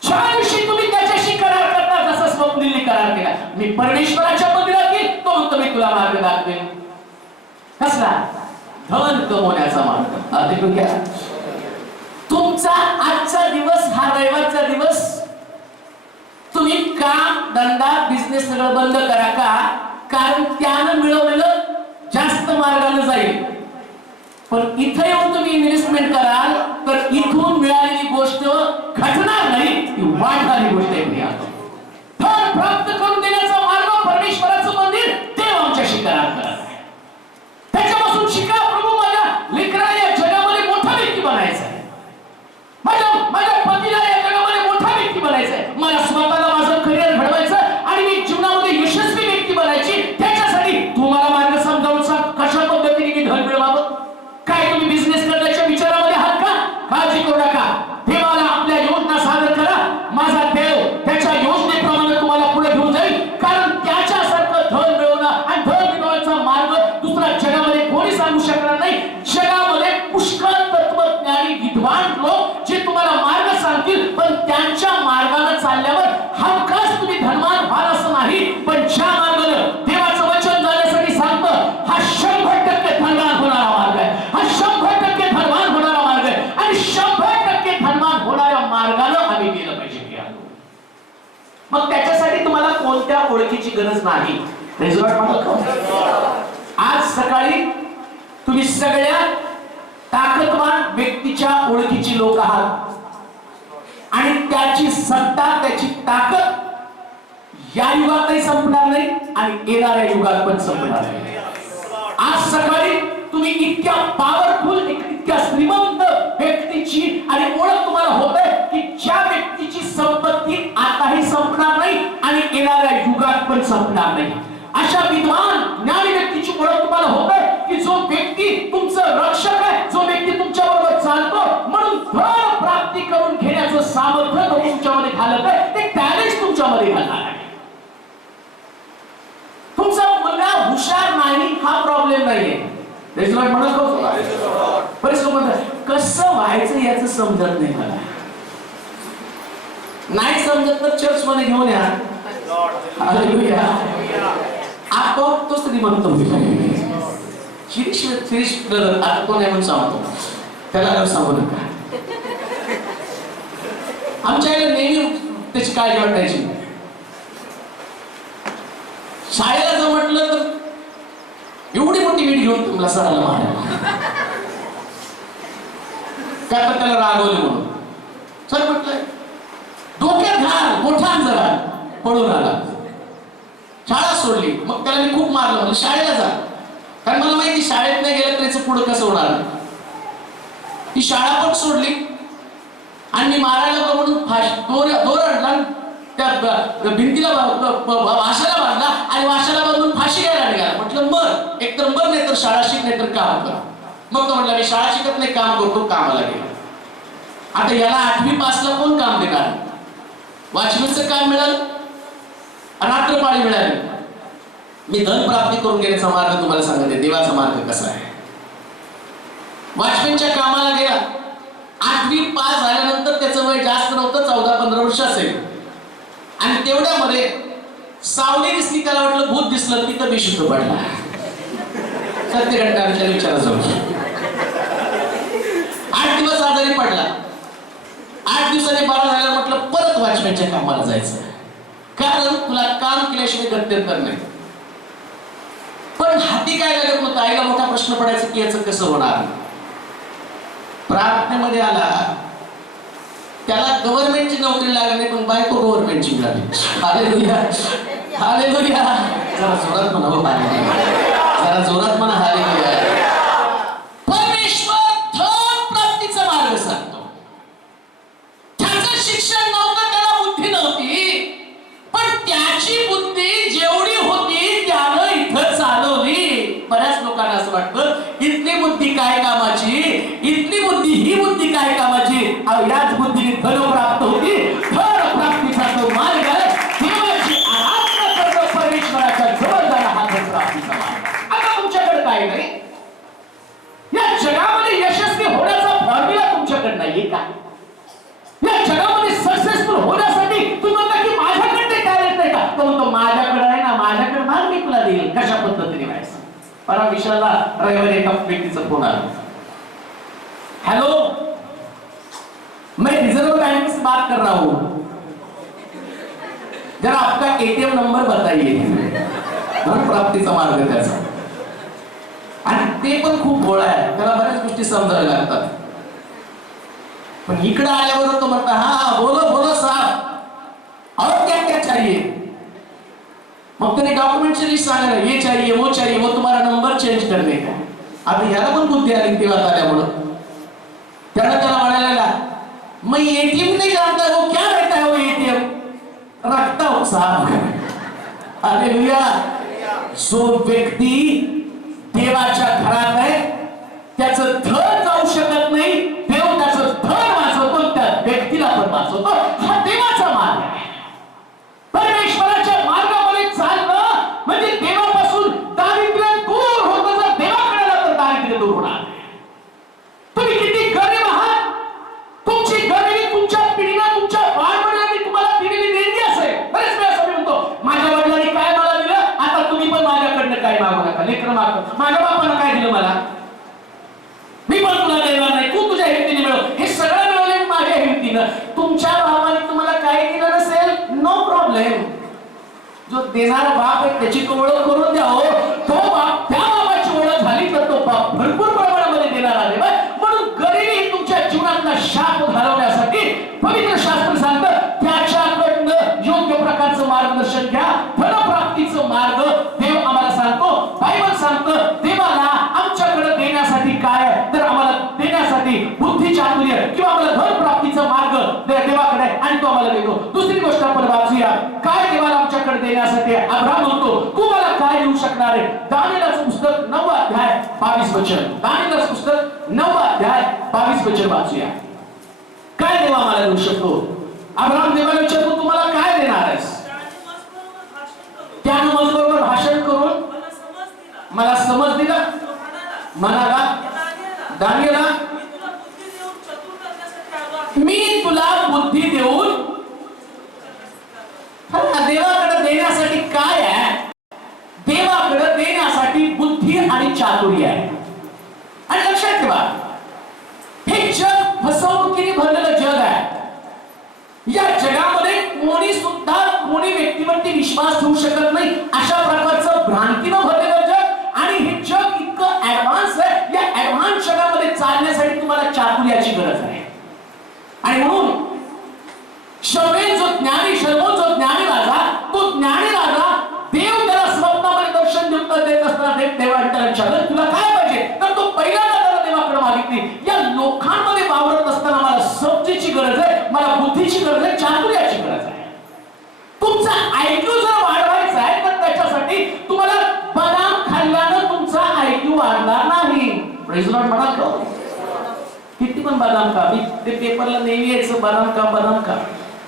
ज्या दिवशी तुम्ही त्याच्याशी करार करता, जसा स्वप्नीलने करार केला, मी परमेश्वराच्या मंदिरात येईल, तो म्हणतो मी तुला मार्ग दाखवेन. कसला? धन कमवण्याचा मार्ग. ऐकून घ्या, तुमचा आजचा दिवस हा रविवारचा दिवस तुम्ही काम, धंदा, बिझनेस सगळं बंद करा. का? कारण त्यानं मिळवलेलं जास्त मार्गाने जाईल. पण इथे येऊन तुम्ही इन्व्हेस्टमेंट कराल तर इथून मिळालेली गोष्ट घटणार नाही, ती वाढणारी गोष्ट आहे. धन प्राप्त करून देण्याचा मार्ग परमेश्वराचं मंदिर, देव आमच्याशी करार करत आहे. त्याच्यापासून शिका. प्रभू, माझ्या लेकराला या जगामध्ये मोठा व्यक्ती बनायचा आहे. माझ्या पतीला या जगामध्ये मोठा व्यक्ती बनायचा आहे. मला स्वतःला माझं करिअर घडवायचं आणि मी जीवनामध्ये यशस्वी व्यक्ती बनायची. त्याच्यासाठी तू मला मार्ग समजावून सांग, कशा पद्धतीने मी धन मिळवावं. काय तुम्ही बिझनेस करण्याच्या विचारामध्ये आहात का? काळजी करू नका. देवाला आपल्या योजना सादर करा. माझा देव त्याच्या योजनेप्रमाणे तुम्हाला पुढे घेऊन जाईल. कारण त्याच्यासारखं धन मिळवणं आणि धन मिळवण्याचा मार्ग दुसरा जगामध्ये कोणी सांगू शकणार नाही. जगामध्ये पुष्कळ तत्वज्ञानी विद्वान लोक जे तुम्हाला मार्ग सांगतील, पण त्यांच्या मार्गाने चालल्यावर हमखास तुम्ही धनवान व्हाल असं नाही. पण ज्या मार्गाने देवाचं वचन जाण्यासाठी सांगतं, हा 100% धनवान होणारा मार्ग आहे. हा 100% धनवान होणारा मार्ग आहे. आणि 100% धनवान होणाऱ्या मार्गाने आम्ही गेलं पाहिजे. मग त्याच्यासाठी तुम्हाला कोणत्या ओळखीची गरज नाही. आज सकाळी तुम्ही सगळ्या ताकदवान व्यक्तीच्या ओळखीची लोक आहात. आणि त्याची सत्ता, त्याची ताकद या युगातही संपणार नाही आणि येणाऱ्या युगात पण संपणार नाही. आज सकाळी तुम्ही इतक्या पॉवरफुल इतक्या श्रीमंत व्यक्तीची आणि ओळख तुम्हाला होत आहे की ज्या व्यक्तीची संपत्ती आताही संपणार नाही आणि येणाऱ्या युगात पण संपणार नाही. अशा विद्वान ज्ञानी व्यक्तीची ओळख तुम्हाला होत आहे की जो व्यक्ती तुमचं रक्षक आहे, जो व्यक्ती तुमच्या बरोबर चालतो, म्हणून धन प्राप्ती करून घेण्याचं सामर्थ्य तो तुमच्यामध्ये घालत आहे, ते टॅलेंट तुमच्यामध्ये घालणार आहे. तुमचा मुलगा हुशार नाही हा प्रॉब्लेम नाहीये. म्हणत बरेच लोक म्हणतात कसं व्हायचं याचं समजत नाही मला. नाही समजत तर चर्च मध्ये घेऊन या. हालेलुया. आपोआप तो श्रीमंत होईल. शिरीष ब्रदर आता तो नाही म्हणून सांगतो, त्याला सांगू नका. आमच्या आईला नेहमी त्याची काळजी वाटायची. शाळेला जर म्हटलं तर एवढी मोठी वीट घेऊन तुम्हाला सरायला मारायला काय तर त्याला रागवलं म्हणून. सर म्हटलंय डोक्यात घाल मोठा जरा पळून आला. शाळा सोडली. मग त्याला मी खूप मारलं, म्हणजे शाळेला जा, कारण मला माहिती शाळेत नाही गेलं त्याचं पुढं कसं होणार. ती शाळा पण सोडली आणि मी मारायला होतो म्हणून दोर आणला, त्या भिंतीला वाशाला बांधला आणि वाशाला बांधून फाशी घ्यायला निघाला. म्हटलं मर, एकतर मर नाही तर शाळा शिक, नाही तर काम कर. मग तो म्हटला मी शाळा शिकत नाही, काम करतो. कामाला गेला. आता याला 8वी पासला कोण काम देणार? वॉचमनचं काम मिळालं, रात्रपाळी मिळाली. मी धन प्राप्ती करून घेण्याचा मार्ग तुम्हाला सांगते, देवाचा मार्ग कसा आहे. वॉचमनच्या कामाला गेला. 8वी पास झाल्यानंतर त्याचं वय जास्त नव्हतं, 14-15 वर्ष असेल. आणि तेवढ्यामध्ये सावली दिसली, त्याला वाटलं भूत दिसलं, तिथं बेशुद्ध पडला. सत्य घटना विचारा जाऊ. 8 दिवस आजारी पडला. 8 दिवसांनी बरा झाला. म्हटलं परत वॉचमॅनच्या कामाला जायचं, कारण तुला काम केल्याशिवाय गत्यंतर नाही. पण हाती काय लागत नव्हतं. आईला मोठा प्रश्न पडायचा की याचं कसं होणार. प्रार्थनेमध्ये आला, त्याला गव्हर्नमेंटची नोकरी लागली नाही, पण बायको गव्हर्नमेंटची मिळाली. Hallelujah, hallelujah. जरा जोरात म्हणा, जरा जोरात म्हणा हालेलुया. परमेश्वर धन प्राप्तीचा मार्ग सांगतो. त्याचं शिक्षण नव्हतं, त्याला बुद्धी नव्हती, पण त्याची बुद्धी जेवढी होती त्यानं इथं चालवली. बऱ्याच लोकांना असं वाटतं इथली बुद्धी काय कामाची, इथली बुद्धी ही बुद्धी काय कामाची. याच बुद्धीने धन प्राप्त होती. धन प्राप्तीचा तो मार्ग आहे. देवाची आराधना करणं, परमेश्वराच्या जवळ जाणं, हा धन प्राप्तीचा मार्ग. आता तुमच्याकडे काय नाही, या जगामध्ये यशस्वी होण्याचा फॉर्म्युला तुमच्याकडे नाहीये का? या जगामध्ये सक्सेसफुल होण्यासाठी तुम्ही म्हणता की माझ्याकडे टॅलेंट नाही का? तो माझ्याकडे आहे ना, माझ्याकडे मार्ग मी तुला देईल. कशा पद्धतीने व्हायचं. परवा विशालला रविवारी एका व्यक्तीचा फोन आला. हेलो, मैं रिजर्व बैंक से बात कर रहा हूं, जरा आपका एटीएम नंबर बताइए. धन प्राप्तीचा मार्ग त्याचा. आणि ते पण खूप भोळा आहे, त्याला बऱ्याच गोष्टी समजायला लागतात. पण इकडे आल्यावर तो म्हणता हा बोलो बोलो साहब, और क्या क्या चाहिए. मग त्याने डॉक्युमेंटची लिस्ट सांगा, ये चाहिए वो चाहिए, वो तुम्हारा नंबर चेंज करने का. आता याला पण बुद्धी आली तेव्हा आल्यामुळं. त्याला म्हणायला लागला, मैं एटीएम नहीं जानता, वो क्या रहता है वो एटीएम. रखता हूं साहब. हालेलुया. जो व्यक्ती देवाच्या घरात आहे त्याचं धन जाऊ शकत नाही. देव त्याचं धन वाचवतो, त्या व्यक्तीला पण वाचवतो. हा देवाचा मार्ग आहे. परमेश्वराच्या मार्गामध्ये चालणं म्हणजे देवापासून दारिद्र्य दूर होतं. जर देवाकडे आला तर दारिद्र्य दूर होणार. तुम्ही किती गरीब आहात, तुमची गरिबी तुमच्या पिढीला, तुमच्या बाळवडिलांनी तुम्हाला दिलेली देणगी असेल. बरेच वेळा असं म्हणतो माझ्या वडिलांनी काय मला दिलं, आता तुम्ही पण माझ्याकडनं काय मागू नका. लेकरं मागतात, माझ्या बापानं काय दिलं मला, मी पण तुला देणार नाही, तू तुझ्या हिमतीने मिळव. हे सगळं मिळवले माझ्या हिमतीनं. तुमच्या बापाने तुम्हाला काय दिलं नसेल, नो प्रॉब्लेम. जो देणारा बाप आहे त्याची ओळख करून द्या. हो, तो बाप, त्या बाबाची ओळख झाली तर तो बाप भरपूर प्रमाणामध्ये देणार आहे. म्हणून गरिबी तुमच्या जीवनातला शाप घालवण्यासाठी पवित्र शास्त्र सांगतं त्याच्याकडनं योग्य प्रकारचं मार्गदर्शन घ्या. धनप्राप्तीचं मार्ग देव आम्हाला सांगतो. बायबल सांगतं देवाला आमच्याकडे ज्ञान तो आम्हाला देतो. दुसरी गोष्ट आपण वाचूया, काय देवाला आमच्याकडे देण्यासाठी अब्राहम म्हणतो, तू मला काय देऊ शकणार आहे? दानिएलचं पुस्तक 9 अध्याय 22 वचन. दानिएलचं पुस्तक 9 अध्याय 22 वचन वाचूया. काय देवा मला देऊ शकतो? अब्राहम देवाला विचारतो, तू मला काय देणार आहेस? त्यानं मजबरोबर भाषण करून मला समज दिला. म्हणाला, दानिएला, मी तुला बुद्धी देऊन. देवाकडे देण्यासाठी काय आहे? देवाकडे देण्यासाठी बुद्धी आणि चातुर्य आहे. आणि लक्षात ठेवा, हे जग फसवणुकीने भरलेलं जग आहे. या जगामध्ये कोणी व्यक्तीवरती विश्वास ठेवू शकत नाही, अशा प्रकारचं भ्रांतीनं भरलेलं जग. आणि हे जग इतकं ऍडव्हान्स आहे. या ऍडव्हान्स जगामध्ये चालण्यासाठी तुम्हाला चातुर्याची गरज आहे. आणि म्हणून शौर्य जो ज्ञानी राजा, तो ज्ञानी राजा देव त्याला स्वप्नामध्ये दर्शन देत असताना देवाला त्याला विचारलं, तुला काय पाहिजे? तर तो पहिल्यांदा त्याला देवाकडे मागितली, या लोकांमध्ये वावरत असताना मला समजेची गरज आहे, मला बुद्धीची गरज आहे, चातुर्याची गरज आहे. तुमचा आयक्यू जर वाढवायचा आहे तर त्याच्यासाठी तुम्हाला बदाम खाल्ल्यानं तुमचा आयक्यू वाढणार नाही. प्रेज लॉर्ड म्हणाल का? किती पण बदाम खा. मी ते पेपरला नेहमी यायचं, बदाम खा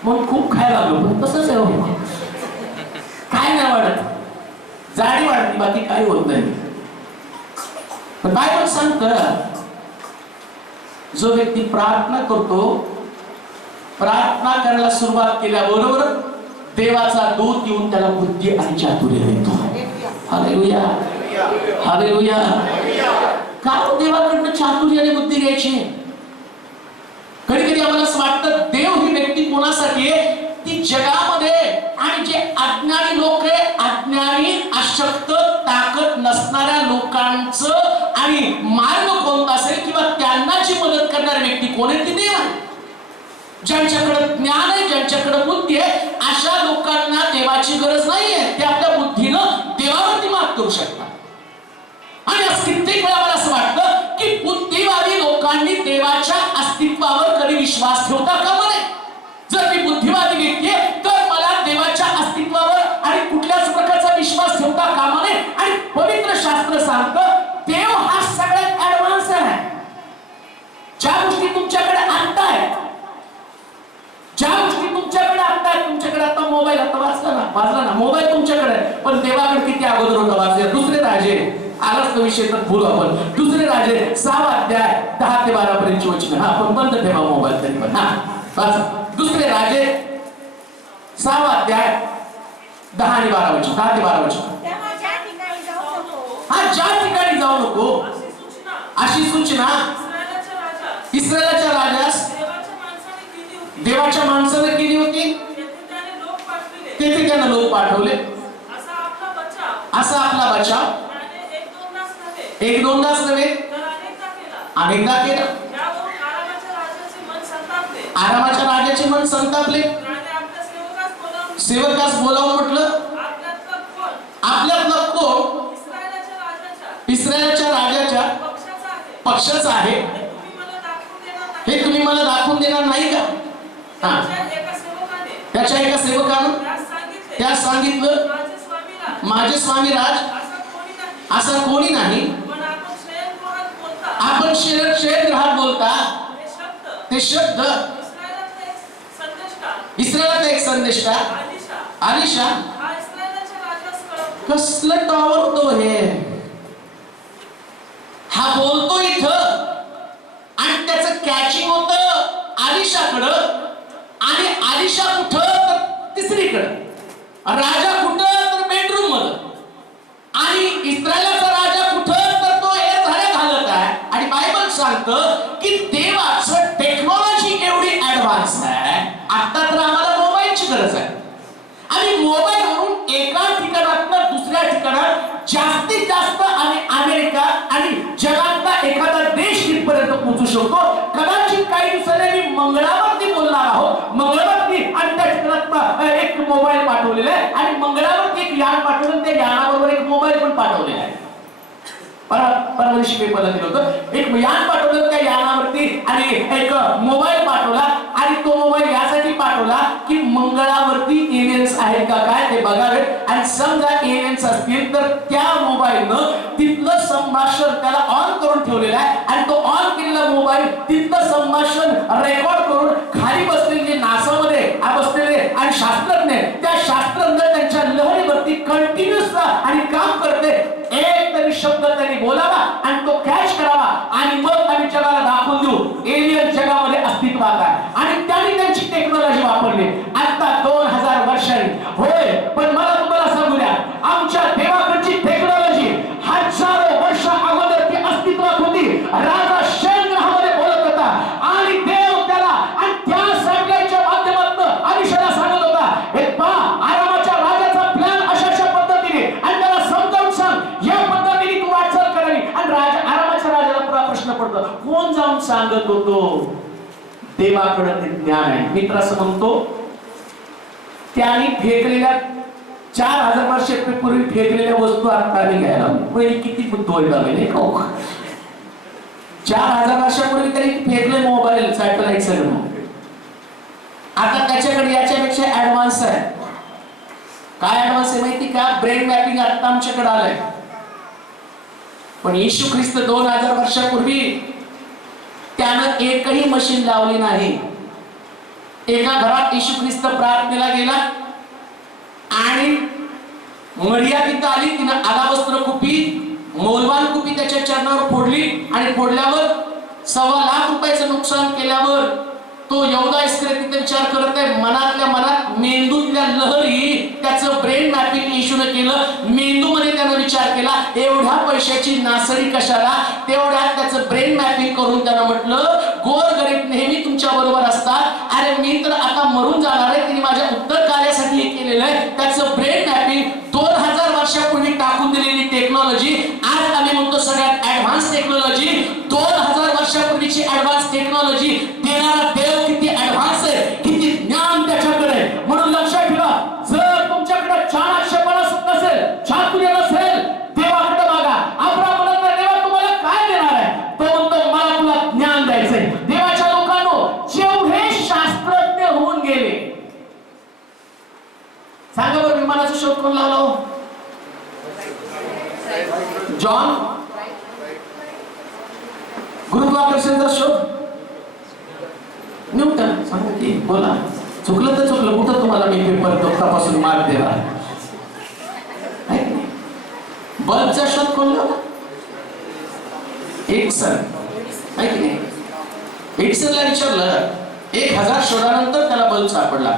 म्हणून खूप खायला लागलो. पण तसंच आहे, काय नाही वाढत, जाडी वाढते, बाकी काही होत नाही. पण बायबल सांगतं, जो व्यक्ती प्रार्थना करतो, प्रार्थना करायला सुरुवात केल्याबरोबर देवाचा दूत येऊन त्याला बुद्धी आणि चातुर्य देतो. Hallelujah, hallelujah. का देवाकडनं चातुर्य आणि बुद्धी घ्यायची? कधी कधी आम्हाला असं वाटतं, देव ही व्यक्ती कोणासाठी आहे? ती जगामध्ये आणि जे अज्ञानी लोक आहे, अज्ञानी, अशक्त, ताकद नसणाऱ्या लोकांचं आणि मार्ग कोणता असेल किंवा त्यांना जी मदत करणारी व्यक्ती कोण आहे? ती देव आहे. ज्यांच्याकडे ज्ञान आहे, ज्यांच्याकडे बुद्धी आहे, अशा लोकांना देवाची गरज नाहीये. ते आपल्या बुद्धीनं देवावरती मात करू शकतात. आणि कित्येक वेळा मला असं वाटतं की बुद्धिवादी लोकांनी देवाच्या अस्तित्वावर कधी विश्वास ठेवता कामा नये. जर मी बुद्धिवादी व्यक्ती आहे तर मला देवाच्या अस्तित्वावर आणि कुठल्याच प्रकारचा विश्वास ठेवता कामा नये. आणि पवित्र शास्त्र सांगतं, देव हा सगळ्यात ऍडव्हान्स आहे. ज्या गोष्टी तुमच्याकडे आता आहेत, तुमच्याकडे आता मोबाईल, आता वाजला ना मोबाईल तुमच्याकडे, पण देवाकडे किती अगोदर होता? वाचले दुसरे राजे, आलाच तो विषय तर बोलू आपण. दुसरे राजे 6 अध्याय 10 ते 12 पर्यंतची वचन. हा, पण बंद ठेवा मोबाईल तरी पण. हा, वाचा. दुसरे राजे 6 अध्याय 10 आणि 12 वचन, 10 ते 12 वचन. हा, ज्या ठिकाणी जाऊ नको अशी सूचना इस्रायलाच्या राजास देवाच्या माणसाने केली होती. तेथे त्यानं लोक पाठवले. असा आपला बचाव एक दोनदाच नव्हे, अनेकदा केला. आरामाच्या राजाचे मन संतापले. सेवकास बोलावून म्हटलं, आपल्यातला कोण इस्रायलच्या राजाच्या पक्षाचा आहे हे तुम्ही मला दाखवून देणार नाही का? त्याच्या एका सेवकानं त्या सांगितलं, माझे स्वामी राज, असा कोणी नाही. आपण शयनगृहात बोलता ते शब्द इस्रायलाचा एक संदेष्टा आलिशा. कसलं टॉवर तो हे, हा बोलतो इथं आणि त्याचं कॅचिंग होतं आलिशाकडं. आणि आलिशा कुठं? तर तिसरीकडं. राजा कुठं? तर बेडरूम मध्ये. आणि इस्रायलाचा राजा कुठं? तर तो हे झाडे घालत आहे. आणि बायबल सांगतं की देवाचं टेक्नॉलॉजी एवढी ऍडव्हान्स आहे. आता तर आम्हाला मोबाईलची गरज आहे. आणि मोबाईलवरून एका ठिकाणातून दुसऱ्या ठिकाणात जास्तीत जास्त आणि अमेरिका आणि जगातला एखादा देश तिथपर्यंत पोहोचू शकतो. कदाचित काही दिवसांनी मी मंगळावरती बोलणार आहोत. मंगळावरती आणि त्या ठिकाणात एक मोबाईल पाठवलेला आहे आणि मंगळावरती एक यान पाठवलं, त्या यानाबरोबर एक मोबाईल पण पाठवलेला आहे. परवर्षी पेपरला दिलं होतं. एक यान पाठवलं त्या यानावरती आणि एक मोबाईल पाठवला. आणि तो मोबाईल यासाठी पाठवला मंगळावरती एलियन्स आहेत का काय ते बघावेत, आणि समजा एलियन्स असतील तर त्या मोबाईलनं तिथलं संभाषण त्याला ऑन करून ठेवलेलं आहे, आणि तो ऑन केलेला मोबाईल तिथलं संभाषण रेकॉर्ड करून खाली बसलेले नासामध्ये बसलेले आणि शास्त्रज्ञ त्या शास्त्रज्ञ त्यांच्या लहरीवरती कंटिन्युअस आणि काम करते. एक तरी शब्द त्यांनी बोलावा आणि तो कॅच करावा, आणि मग आम्ही जगाला दाखवून देऊ एलियन जगामध्ये अस्तित्वात आहे. आणि त्यांनी त्यांची टेक्नॉलॉजी वापरली आता 2000 वर्षांनी. होय, पण मला तुम्हाला सांगू द्या, आमच्या देवाकडची टेक्नॉलॉजी हजारो वर्ष अगोदर ती अस्तित्वात होती. राजा शेण ग्रहामध्ये बोलत होता आणि देव त्याला आणि त्या सगळ्याच्या माध्यमातून आयुष्याला सांगत होता, हे पहा आरामाच्या राजाचा प्लॅन अशा पद्धतीने, आणि त्याला समजावून सांग या पद्धतीने तू वाटचाल करावी. आणि आरामाच्या राजाला पुरा प्रश्न पडतो, कोण जाऊन सांगत होतो? देवाकडे ते ज्ञान आहे. मित्र असं म्हणतो, त्यांनी फेकलेल्या 4000 वर्षापूर्वी फेकलेल्या वस्तू आता आम्ही घ्यायला किती बुद्ध व्हायला नाही का? 4000 वर्षापूर्वी तरी फेकले मोबाईल सॅटेलाइट सगळं. आता त्याच्याकडे याच्यापेक्षा ऍडव्हान्स आहे. काय ऍडव्हान्स आहे माहिती का? ब्रेन मॅपिंग आता आमच्याकडे आलंय. पण येशू ख्रिस्त 2000 वर्षापूर्वी त्यानं एकही मशीन लावली नाही. एका घरात येशू ख्रिस्त प्रार्थनेला गेला आणि मरिया तिथं आली. तिनं आलावस्त्र कुपी, मौलवान कुपी त्याच्या चरणावर फोडली, आणि फोडल्यावर 1.25 लाख रुपयाचं नुकसान केल्यावर तो यहूदा इस्करियोतीचा विचार करत आहे, मनातल्या मनात मेंदूतल्या लहरी त्याचं ब्रेन मॅपिंग येशूने केलं. मेंदूमध्ये त्यानं विचार केला, एवढ्या पैशाची नासडी कशाला? तेवढ्यात त्याचं ब्रेन मॅपिंग करून त्यानं म्हटलं, गोरगरीब नेहमी तुमच्या बरोबर असतात. अरे मी तर आता मरून जाणार आहे, तिने माझ्या उत्तर कार्यासाठी हे केलेलं आहे. त्याचं ब्रेन मॅपिंग 2000 वर्षापूर्वी टाकून दिलेली टेक्नॉलॉजी आज आम्ही म्हणतो सगळ्यात ऍडव्हान्स टेक्नॉलॉजी. 2000 वर्षापूर्वीची ऍडव्हान्स टेक्नॉलॉजी देणारा देव किती ऍडव्हान्स आहे, किती ज्ञान त्याच्याकडे. म्हणून लक्षात ठेवा, जर तुमच्याकडे चाणाक्षपणा नसेल, चातुर्य नसेल, देवाकडे बघा. अब्राहम म्हणतो, देवा तुम्हाला काय देणार आहे? तो म्हणतो, मला तुला ज्ञान द्यायचंय. देवाच्या लोकांनो, जेवढे शास्त्रज्ञ होऊन गेले, सांगा बरं विमानाचा शोध कोण लावला? जॉन. गुरुत्वाकर्षणाचा शोध न्यूटन. सांगा की बोला, चुकलं तर चुकलं. कुठं तुम्हाला मी पेपर तपासून मार्क देणार? बल्बचा शोध कोण लावला? एडिसन. आहे की नाही? एडिसनला विचारलं, 1000 शोधानंतर त्याला बल्ब सापडला.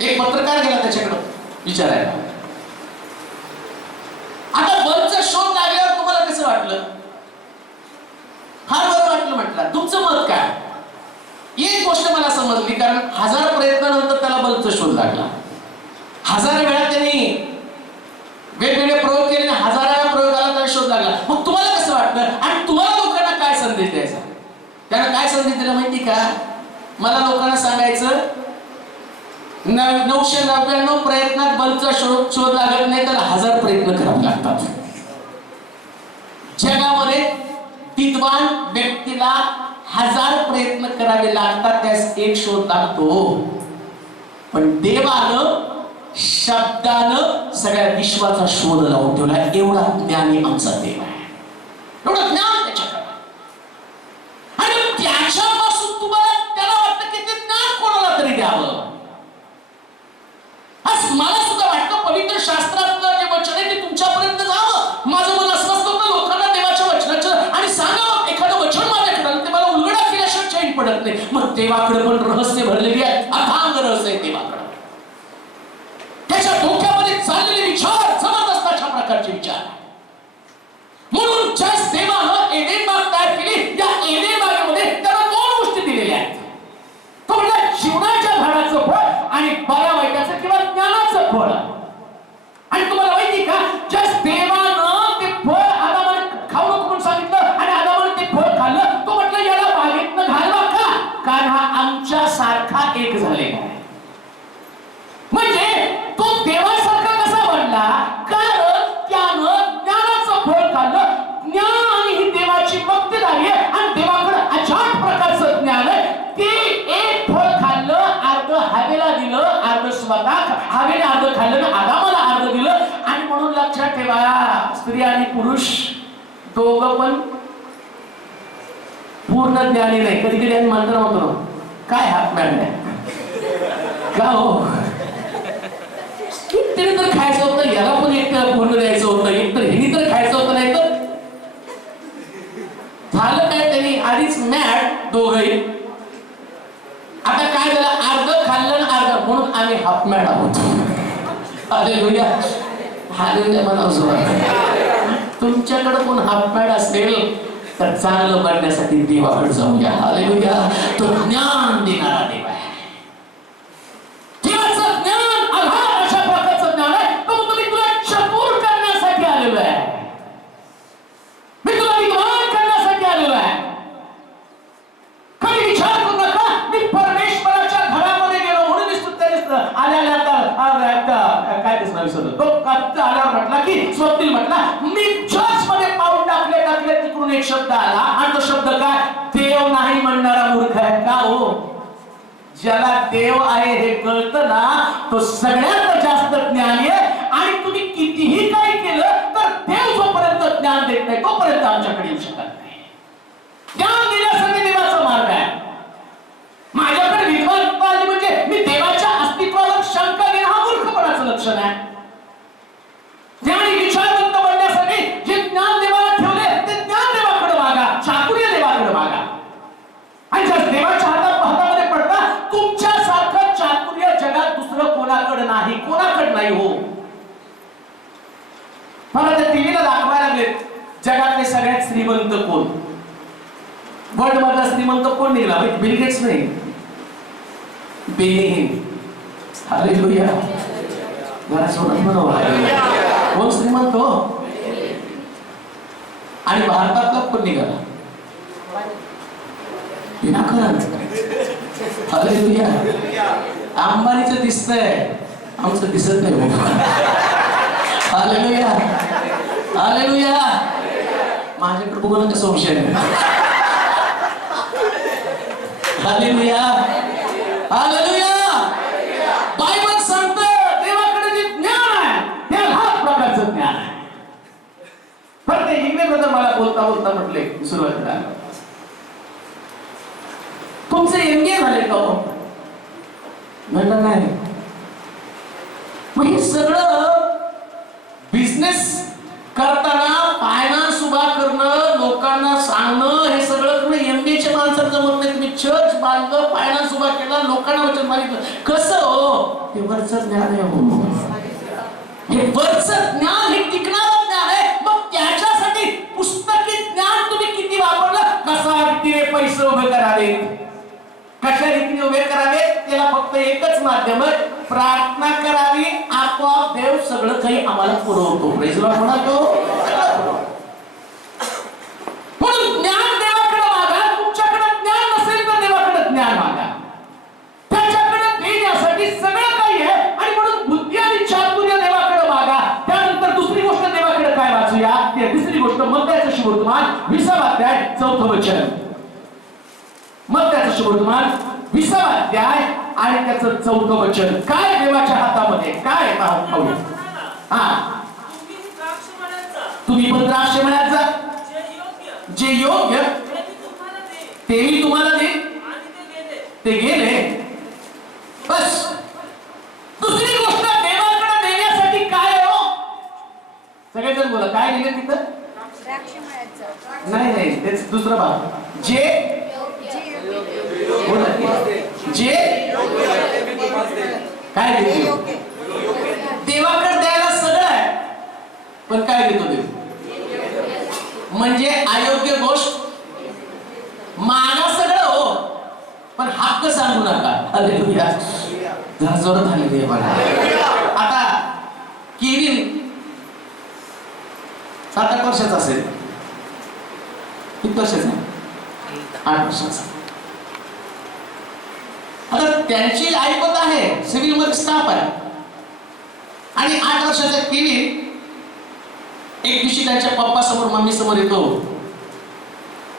एक पत्रकार गेला त्याच्याकडे विचारायला. आता बल्बचा शोध लागल्यावर तुम्हाला कसं वाटलं? फार बरं वाटलं. म्हटलं तुमचं मत काय? एक गोष्ट मला समजली, कारण 1000 प्रयत्नानंतर त्याला बल्बचा शोध लागला. 1000 वेळा त्यांनी वेगवेगळे प्रयोग केले, 1000व्या प्रयोगाला त्याला शोध लागला. मग तुम्हाला कसं वाटलं? आणि तुम्हाला लोकांना काय संदेश द्यायचा? त्यानं काय संदेश दिला माहिती का? मला लोकांना सांगायचं, 999 प्रयत्नात बल्बचा शोध लागत नाही, तर 1000 प्रयत्न करावे लागतात. जगामध्ये विद्वान व्यक्तीला 1000 प्रयत्न करावे लागतात, त्यास एक शोध लागतो. पण देवानं शब्दानं सगळ्या विश्वाचा शोध लावून ठेवला. एवढा ज्ञानी आमचा देव आहे, एवढं ज्ञान त्याच्याकडे. आणि त्याच्यापासून तुम्हाला त्याला वाटतं की ते ज्ञान कोणाला तरी द्यावं. आज मला सुद्धा वाटतं पवित्र शास्त्रातलं जे वचन आहे ते तुमच्यापर्यंत जावं. माझं मन असं असतं लोकांना देवाच्या वचनाचं आणि सांगावं, एखादं वचन माझ्याकडे ते मला उलगडा केल्याशिवाय चैन पडत नाही. मग देवाकडे पण रहस्य भरलेली आहे, अथांग रहस्य आहे देवाकडे. त्याच्या डोक्यामध्ये चाललेले विचार जबरदस्त अशा प्रकारचे विचार. म्हणून ज्या देवानं एडेन बाग तयार केली, या एडेन बागेमध्ये त्याला 2 गोष्टी दिलेल्या आहेत. तो म्हणजे जीवनाच्या झाडाचं फळ आणि बऱ्या वाईटाचं किंवा ज्ञानाचं फळ. आणि तुम्हाला माहिती का, ज्या देवानं ते फळ आदामाने खाऊ नको म्हणून सांगितलं आणि आदामाने ते फळ खाल्लं, तो म्हटलं याला बागेतनं घालवा का? कारण हा आमच्या सारखा एक झालेला आहे. म्हणजे तो देवासारखा कसा बनला? कारण त्यानं ज्ञानाचं फळ खाल्लं. ज्ञान ही देवाची मक्तेदारी आहे आणि देवाकडे अचाट प्रकारचं ज्ञान आहे. ते एक फळ खाल्लं, अर्ध हवेला दिलं, स्वतः हवेने अर्ध खाल्लं, आदामाला अर्ध दिलं. आणि म्हणून लक्षात ठेवा, स्त्री आणि पुरुष दोघं पण पूर्ण ज्ञानी नाही. कधी कधी आम्ही मंत्र म्हणतो, काय हात मॅडल्या का हो, तिने तर खायचं होतं, याला पण एक पूर्ण द्यायचं होतं, एक तर हिनी तर खायचं होतं. नाही तर झालं काय, त्यांनी आधीच मॅड दोघही. आता काय झालं, अर्ध खाल्लं ना अर्ध, म्हणून आम्ही हाफ मॅड आहोत. हालेलुया, हालेलुया म्हणावं सुरुवात. तुमच्याकडे कोण हाफ मॅड असेल तर चांगलं बनण्यासाठी देवाकडे जाऊया. हालेलुया, तो ज्ञान देणारा देव आहे. देवाचं ज्ञान आधार अशा प्रकारचं ज्ञान आहे, तो तुम्ही तुला चतुर करण्यासाठी आलेलो आहे. मी तुला विद्वान करण्यासाठी आलेलो आहे. कधी विचार करू नका मी परमेश्वराच्या घरामध्ये गेलो म्हणून आल्याला काय दिसणार विसरलो. तो आल्यावर म्हटला की स्वप्नील म्हटला, मी चर्च मध्ये पाऊल टाकले तिकडून एक शब्द आला. आणि तो शब्द काय, देव नाही म्हणणारा मूर्ख आहे. का हो, ज्याला देव आहे हे कळतं ना, तो सगळ्यात जास्त ज्ञानी आहे. आणि तुम्ही कितीही काही केलं तर देव जोपर्यंत ज्ञान देत नाही तोपर्यंत आमच्याकडे येऊ शकत नाही. ज्ञान देण्यासाठी देवाचा मार्ग आहे. माझ्याकडे विद्वान आली म्हणजे मी देवाच्या अस्तित्वावर शंका घेणं हा मूर्खपणाचं लक्षण आहे. ज्ञानी विचारवंत बनण्यासाठी जे ज्ञान देवाला ठेवले ते ज्ञान देवाकडे मागा, चातुर्य देवाकडे मागा. आणि जर देवाच्या हातामध्ये पडता, तुमच्यासारखं चातुर्य जगात दुसरं कोणाकडे नाही, कोणाकडे नाही हो. मला त्या टीव्हीला दाखवायला लागले जगातले सगळ्यात श्रीमंत कोण, वर्ल्ड मधला श्रीमंत कोण निघाला, बिल गेट्स नाही, बेनिहिन. हालेलुया, जरा सोडत म्हणावं, कोण श्रीमंत हो. आणि भारतातला कोण निघाला, विनाकारण. हालेलुया, अंबानीचं दिसतंय, आमचं दिसत नाही हो. Hallelujah, hallelujah. माझ्याकडे बघून कसं संशय नाही. Hallelujah, hallelujah. बायबल सांगतं देवाकडे जे ज्ञान आहे ते ह्या प्रकारचं ज्ञान आहे. पण ते इंग्लिश बद्दल मला बोलता म्हटले सुरुवातीला, तुमचे एमबीए झाले का हो? म्हणलं नाही. मग हे सगळं बिझनेस करताना फायनान्स उभा करणं, लोकांना सांगणं, हे सगळं तुम्ही एमबीएच्या माणसाला जमत नाही. तुम्ही चर्च बांधलं, फायनान्स उभा केला, लोकांना वचन मागितलं, कसं हो? ते वरचं ज्ञान आहे हो. हे वरचं ज्ञान हे टिकणारं ज्ञान आहे. मग त्याच्यासाठी पुस्तकी ज्ञान तुम्ही किती वापरलं, कसा रीतीने पैसे उभे करावे, कशा रीतीने उभे करावे, त्याला फक्त एकच माध्यम आहे, प्रार्थना करावी. आपोआप देव सगळं काही आम्हाला पुरवतो. प्रेज लॉर्ड म्हणालो. म्हणून ज्ञान देवाकडे मागा. तुमच्याकडे ज्ञान नसेल तर देवाकडे ज्ञान मागा. त्याच्याकडे देण्यासाठी सगळं काही आहे. आणि म्हणून बुद्धी आणि चातुर्य देवाकडे मागा. त्यानंतर दुसरी गोष्ट देवाकडे काय वाचूया, ती दुसरी गोष्ट मत्थ्याचं शुभवर्तमान 20वा अध्याय 4थं वचन. मत्थ्याचं शुभवर्तमान 20वा अध्याय आणि त्याचं 4थं वचन. काय देवाच्या हातामध्ये काय पाहूया. हा, तुम्ही पण द्राक्ष मळ्यात जा, जे योग्य तेही तुम्हाला दे. ते गेले. बस. दुसरी गोष्ट देवाकडे देण्यासाठी काय हो, सगळेजण बोला, काय लिहिले तिथं? नाही, तेच दुसरा भाग. जे काय देवाकडे द्यायला सगळं आहे, पण काय देतो देव? म्हणजे अयोग्य गोष्ट मागा सगळं हो, पण हक्क सांगू नका. हालेलुया, जरा जोरात हालेलुया बघा. आता केविन 7-8 वर्षाचा असेल. किती वर्षाचा? 8 वर्षाचा. आता त्यांची ऐपत आहे, सिव्हिल मध्ये स्टाफ आहे. आणि 8 वर्षाचा केविन एक दिवशी त्यांच्या पप्पा समोर, मम्मी समोर येतो.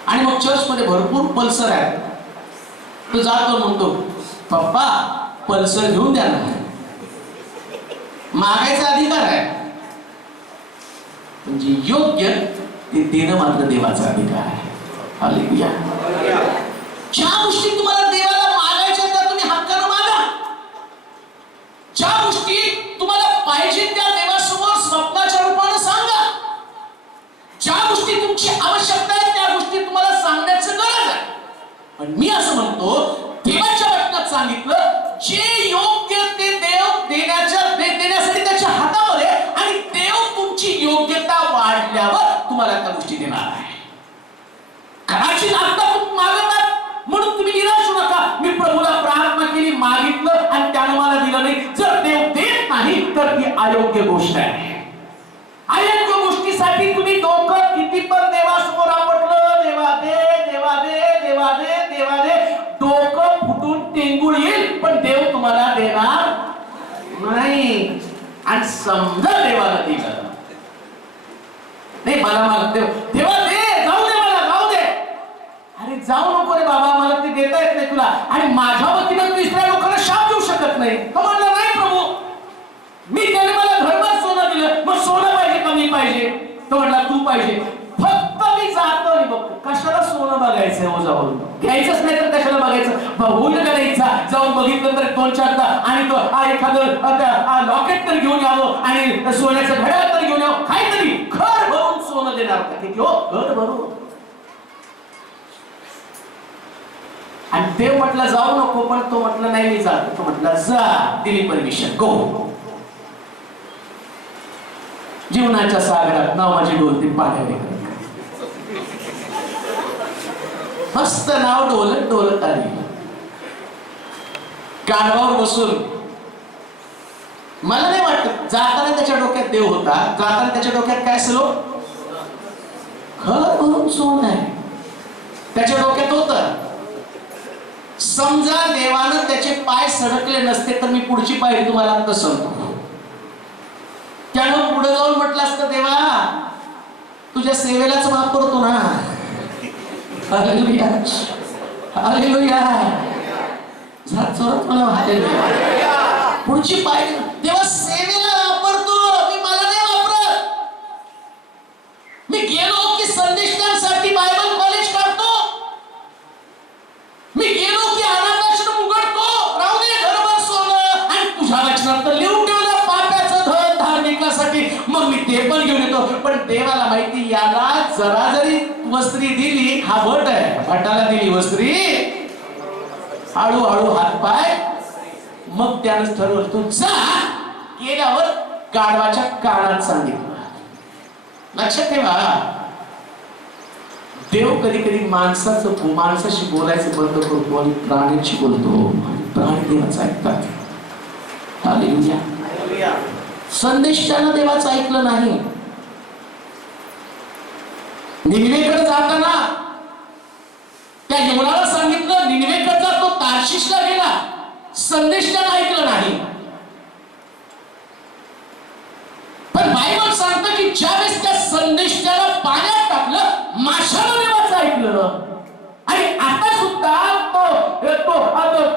आणि मग चर्च मध्ये भरपूर पल्सर आहे. तो जातो, म्हणतो, पप्पा पल्सर घेऊन द्या ना. मागायचा अधिकार आहे, म्हणजे योग्य ते देणं मात्र देवाचा अधिकार आहे. हालेलुया. ज्या गोष्टी तुम्हाला देवाला मागायच्या त्या तुम्ही हक्कानं मागा. ज्या गोष्टी तुम्हाला पाहिजे त्या देवासमोर स्वप्नाच्या रूपानं सांगा. ज्या गोष्टी तुमची आवश्यकता आहे त्या गोष्टी तुम्हाला सांगण्याचं गरज आहे. पण मी असं म्हणतो, देवाच्या वचनात सांगितलं जे योग्य ते देव देण्यासाठी त्याच्या हातामध्ये, आणि देव तुमची योग्यता वाढल्यावर तुम्हाला त्या गोष्टी देणार आहे. कदाचित आता तुम्ही मागतात म्हणून तुम्ही निराश होऊ नका. मी प्रभूला प्रार्थना केली, मागितलं आणि त्यानं मला दिलं नाही. जर देव देत नाही तर ती अयोग्य गोष्ट आहे. अयोग्य गोष्टीसाठी तुम्ही डोकं किती पण देवासमोर आपटलं, देवा दे देवा दे देवा दे देवा दे, डोकं फुटून टेंगुळ येईल पण देव तुम्हाला देणार नाही. आणि समजा देवाला दिलं नाही, मला मागते देवा दे, जाऊ दे, मला जाऊ दे. अरे जाऊ नको रे बाबा, मला ते देता येत नाही तुला, आणि माझ्या वतीनं तू इस्रायल लोकांना शाप देऊ शकत नाही. तो म्हणला नाही प्रभू, मी त्याने मला घरभर सोनं दिलं, मग सोनं पाहिजे कमी पाहिजे. तो म्हणला तू पाहिजे, फक्त मी जातो आणि बघतो. कशाला सोनं बघायचंय हो, जाऊन घ्यायचंच नाही तर कशाला बघायचं. होईल का नाही इच्छा, जाऊन बघितलं तर 2-4 आणि तो एखादं लॉकेट तर घेऊन यावं आणि सोन्याचं घड्याळ तर घेऊन यावं, काहीतरी घर भरून सोनं देणार का किती हो, घर भरून. आणि देव म्हटलं जाऊ नको, पण तो म्हटलं नाही मी जातो. तो म्हटलं जा, दिली परमिशन, गो. जीवनाच्या सागरात नाव माझी डोलती पाण्याने, मस्त नाव डोलत डोलत आली. गाढवावर बसून मला नाही वाटत जाताना त्याच्या डोक्यात देव होता. जाताना त्याच्या डोक्यात काय सलो, घर भरून सोनं आहे त्याच्या डोक्यात होतं. समजा देवानं त्याचे पाय सडकले नसते तर मी पुढची पायरी तुम्हाला आता सांगतो. त्यानं पुढे जाऊन म्हटलं असतं, देवा तुझ्या सेवेलाच वापरतो ना. Hallelujah, hallelujah. जोरात मला हालेलुया. पुढची पायरी, देवा सेवेला वापरतो, मी मला नाही वापरत. मी गेलो की संदेशांसाठी बायबल कॉलेज काढतो, मी गेलो की अनाथाश्रम उघडतो, राहू दे घरभर सोनं, आणि तुझ्या वचनात लिहून ठेवलं पाप्याचं धन धार्मिकासाठी, मग मी ते पण घेऊन येतो. पण देवाला माहिती, याला जरा जरी वस्त्री दिली, हा भट आहे, भटाला दिली वस्त्री, हळूहळू हातपाय, मग त्यानं ठरवलं तू जा. गेल्यावर गाढवाच्या कानात सांगितलं. लक्षात ठेवा, देव कधी कधी माणसाशी बोलायचं बंद करतो आणि प्राण्यांशी बोलतो, प्राणी देवाचं ऐकतात. हालेलुया. संदेश त्यानं देवाचं ऐकलं नाही. निनिवेकडे जाताना त्या योनाला सांगितलं, निनिवेकडचा तो तार्शिशला गेला, संदेश त्यानं ऐकलं नाही. पण बायबल सांगतं की ज्यावेळेस त्या संदेश त्याला पाण्यात टाकलं, माशानं देवाचं ऐकलं. आणि आता सुद्धा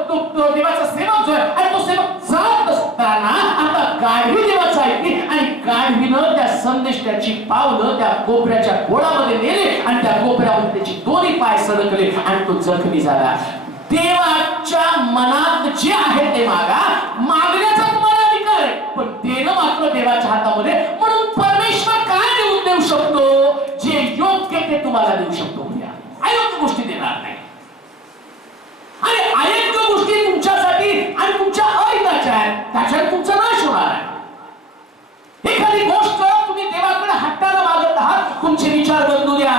तो देवाचा सेवक जो आहे, आणि तो सेवक जात असताना आता गाढवी देवाचं ऐकली, आणि गाढवीनं त्या संदेश त्याची पावलं त्या कोपऱ्याच्या गोळामध्ये नेले, आणि त्या कोपऱ्यामध्ये त्याची दोन्ही पाय सडकले आणि तो जखमी झाला. देवाच्या मनात जे आहे ते मागा, मागण्याचा तुम्हाला अधिकार आहे, पण देणं मात्र देवाच्या हातामध्ये. म्हणून परमेश्वर काय देऊ शकतो, जे योग्य ते तुम्हाला देऊ शकतो. अयोग्य गोष्टी देणार नाही. आणि अयोग्य गोष्टी तुमच्यासाठी आणि तुमच्या अहिताच्या आहेत, त्याच्यात तुमचा नाश होणार आहे. एखादी गोष्ट तुम्ही देवाकडे हट्टानं मागत आहात, तुमचे विचार बदलू द्या.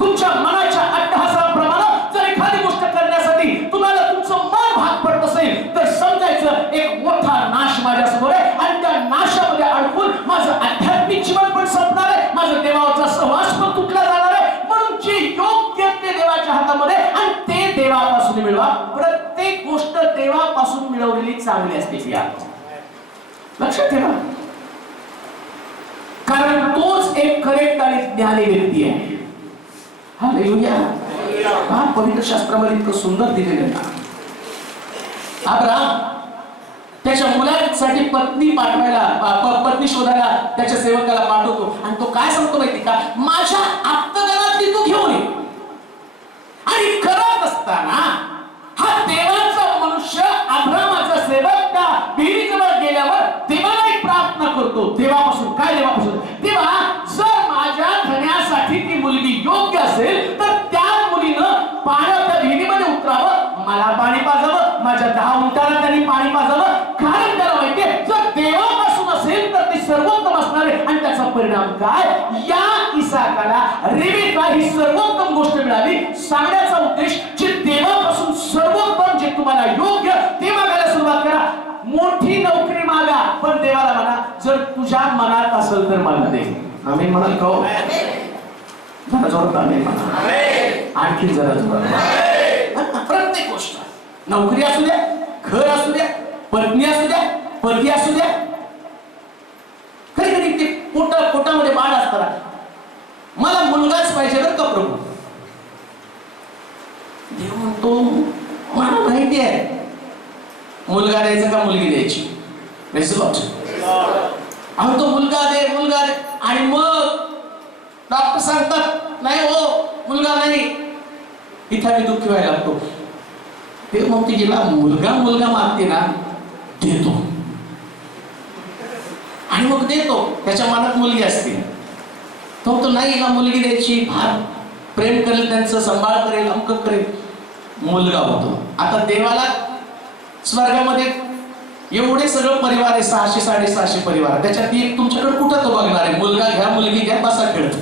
तुमच्या मनाच्या अट्टहासाप्रमाणे जर एखादी गोष्ट करण्यासाठी तुम्हाला तुमचं मन भाग पडत असेल, तर समजायचं एक मोठा नाश माझ्यासमोर आहे, आणि त्या नाशामध्ये अडकून माझं आध्यात्मिक जीवन पण संपणार आहे, माझं देवाचा सहवास पण तुटला जाणार आहे. म्हणून जे योग्य ते देवाच्या हातामध्ये, आणि ते देवापासून मिळवा. प्रत्येक गोष्ट देवापासून मिळवलेली चांगली असते. लक्षात ठेवा, कारण तोच एक करेक्ट आणि ज्ञानी व्यक्ती आहे. हालेलुया. हा पवित्र शास्त्रामध्ये इतकं सुंदर दिलेलं आहे. अब्राहम त्याच्या मुलाचं साठी पत्नी पाठवायला पत्नी शोधायला त्याच्या सेवकाला पाठवतो आणि तो काय सांगतो माहिती का, माझ्या आप्तगणातली तू घेऊन ये. आणि करत असताना हा देवाचा मनुष्य अब्रामाचा सेवक त्या विहिरीजवळ गेल्यावर देवाला एक प्रार्थना करतो. देवापासून काय, देवापासून, देवा जर माझ्या धन्यासाठी ती मुलगी योग्य असेल तर त्या मुलीनं पाण्याच्या विहिरीमध्ये उतरावं, मला पाणी पाजावं, माझ्या 10 उंटाला त्यांनी पाणी पाजावं. कारण त्याला माहितीये जर देवापासून असेल तर ते सर्वोत्तम असणार आहे. आणि त्याचा परिणाम काय, या इसाकाला रेबेका ही सर्वोत्तम गोष्ट मिळाली. सांगण्याचा उद्देश जे देवापासून सर्वोत्तम, जे तुम्हाला योग्य ते मागायला सुरुवात करा. मोठी नोकरी मागा पण देवाला म्हणा जर तुझ्या मनात असेल तर मला दे. आम्ही म्हणाल का, जरा जोरात आम्ही म्हणा, आणखी जरा जोरात. प्रत्येक गोष्ट, नोकरी असू द्या, घर असू द्या, पत्नी असू द्या, पती असू द्या. कधी कधी ते पोटामध्ये बाळ असताना मला मुलगाच पाहिजे बरं का प्रभू. देव म्हणतो मला माहिती आहे मुलगा द्यायचा का मुलगी द्यायची. अहो तो मुलगा दे, मुलगा दे, आणि मग डॉक्टर सांगतात नाही हो मुलगा नाही. इथं मी दुःखी व्हायला लागतो. ते म्हणते गेला मुलगा मागते ना देतो, आणि मग देतो, त्याच्या मनात मुलगी असते. तो नाही हिला मुलगी द्यायची, फार प्रेम करेल, त्यांचं सांभाळ करेल, अमक करेल, मुलगा होतो. आता देवाला स्वर्गामध्ये एवढे सगळं परिवार आहे, 600 650 परिवार, त्याच्यात एक तुमच्याकडे कुठं तो बघणार आहे. मुलगा घ्या, मुलगी घ्या, बसा खेळत,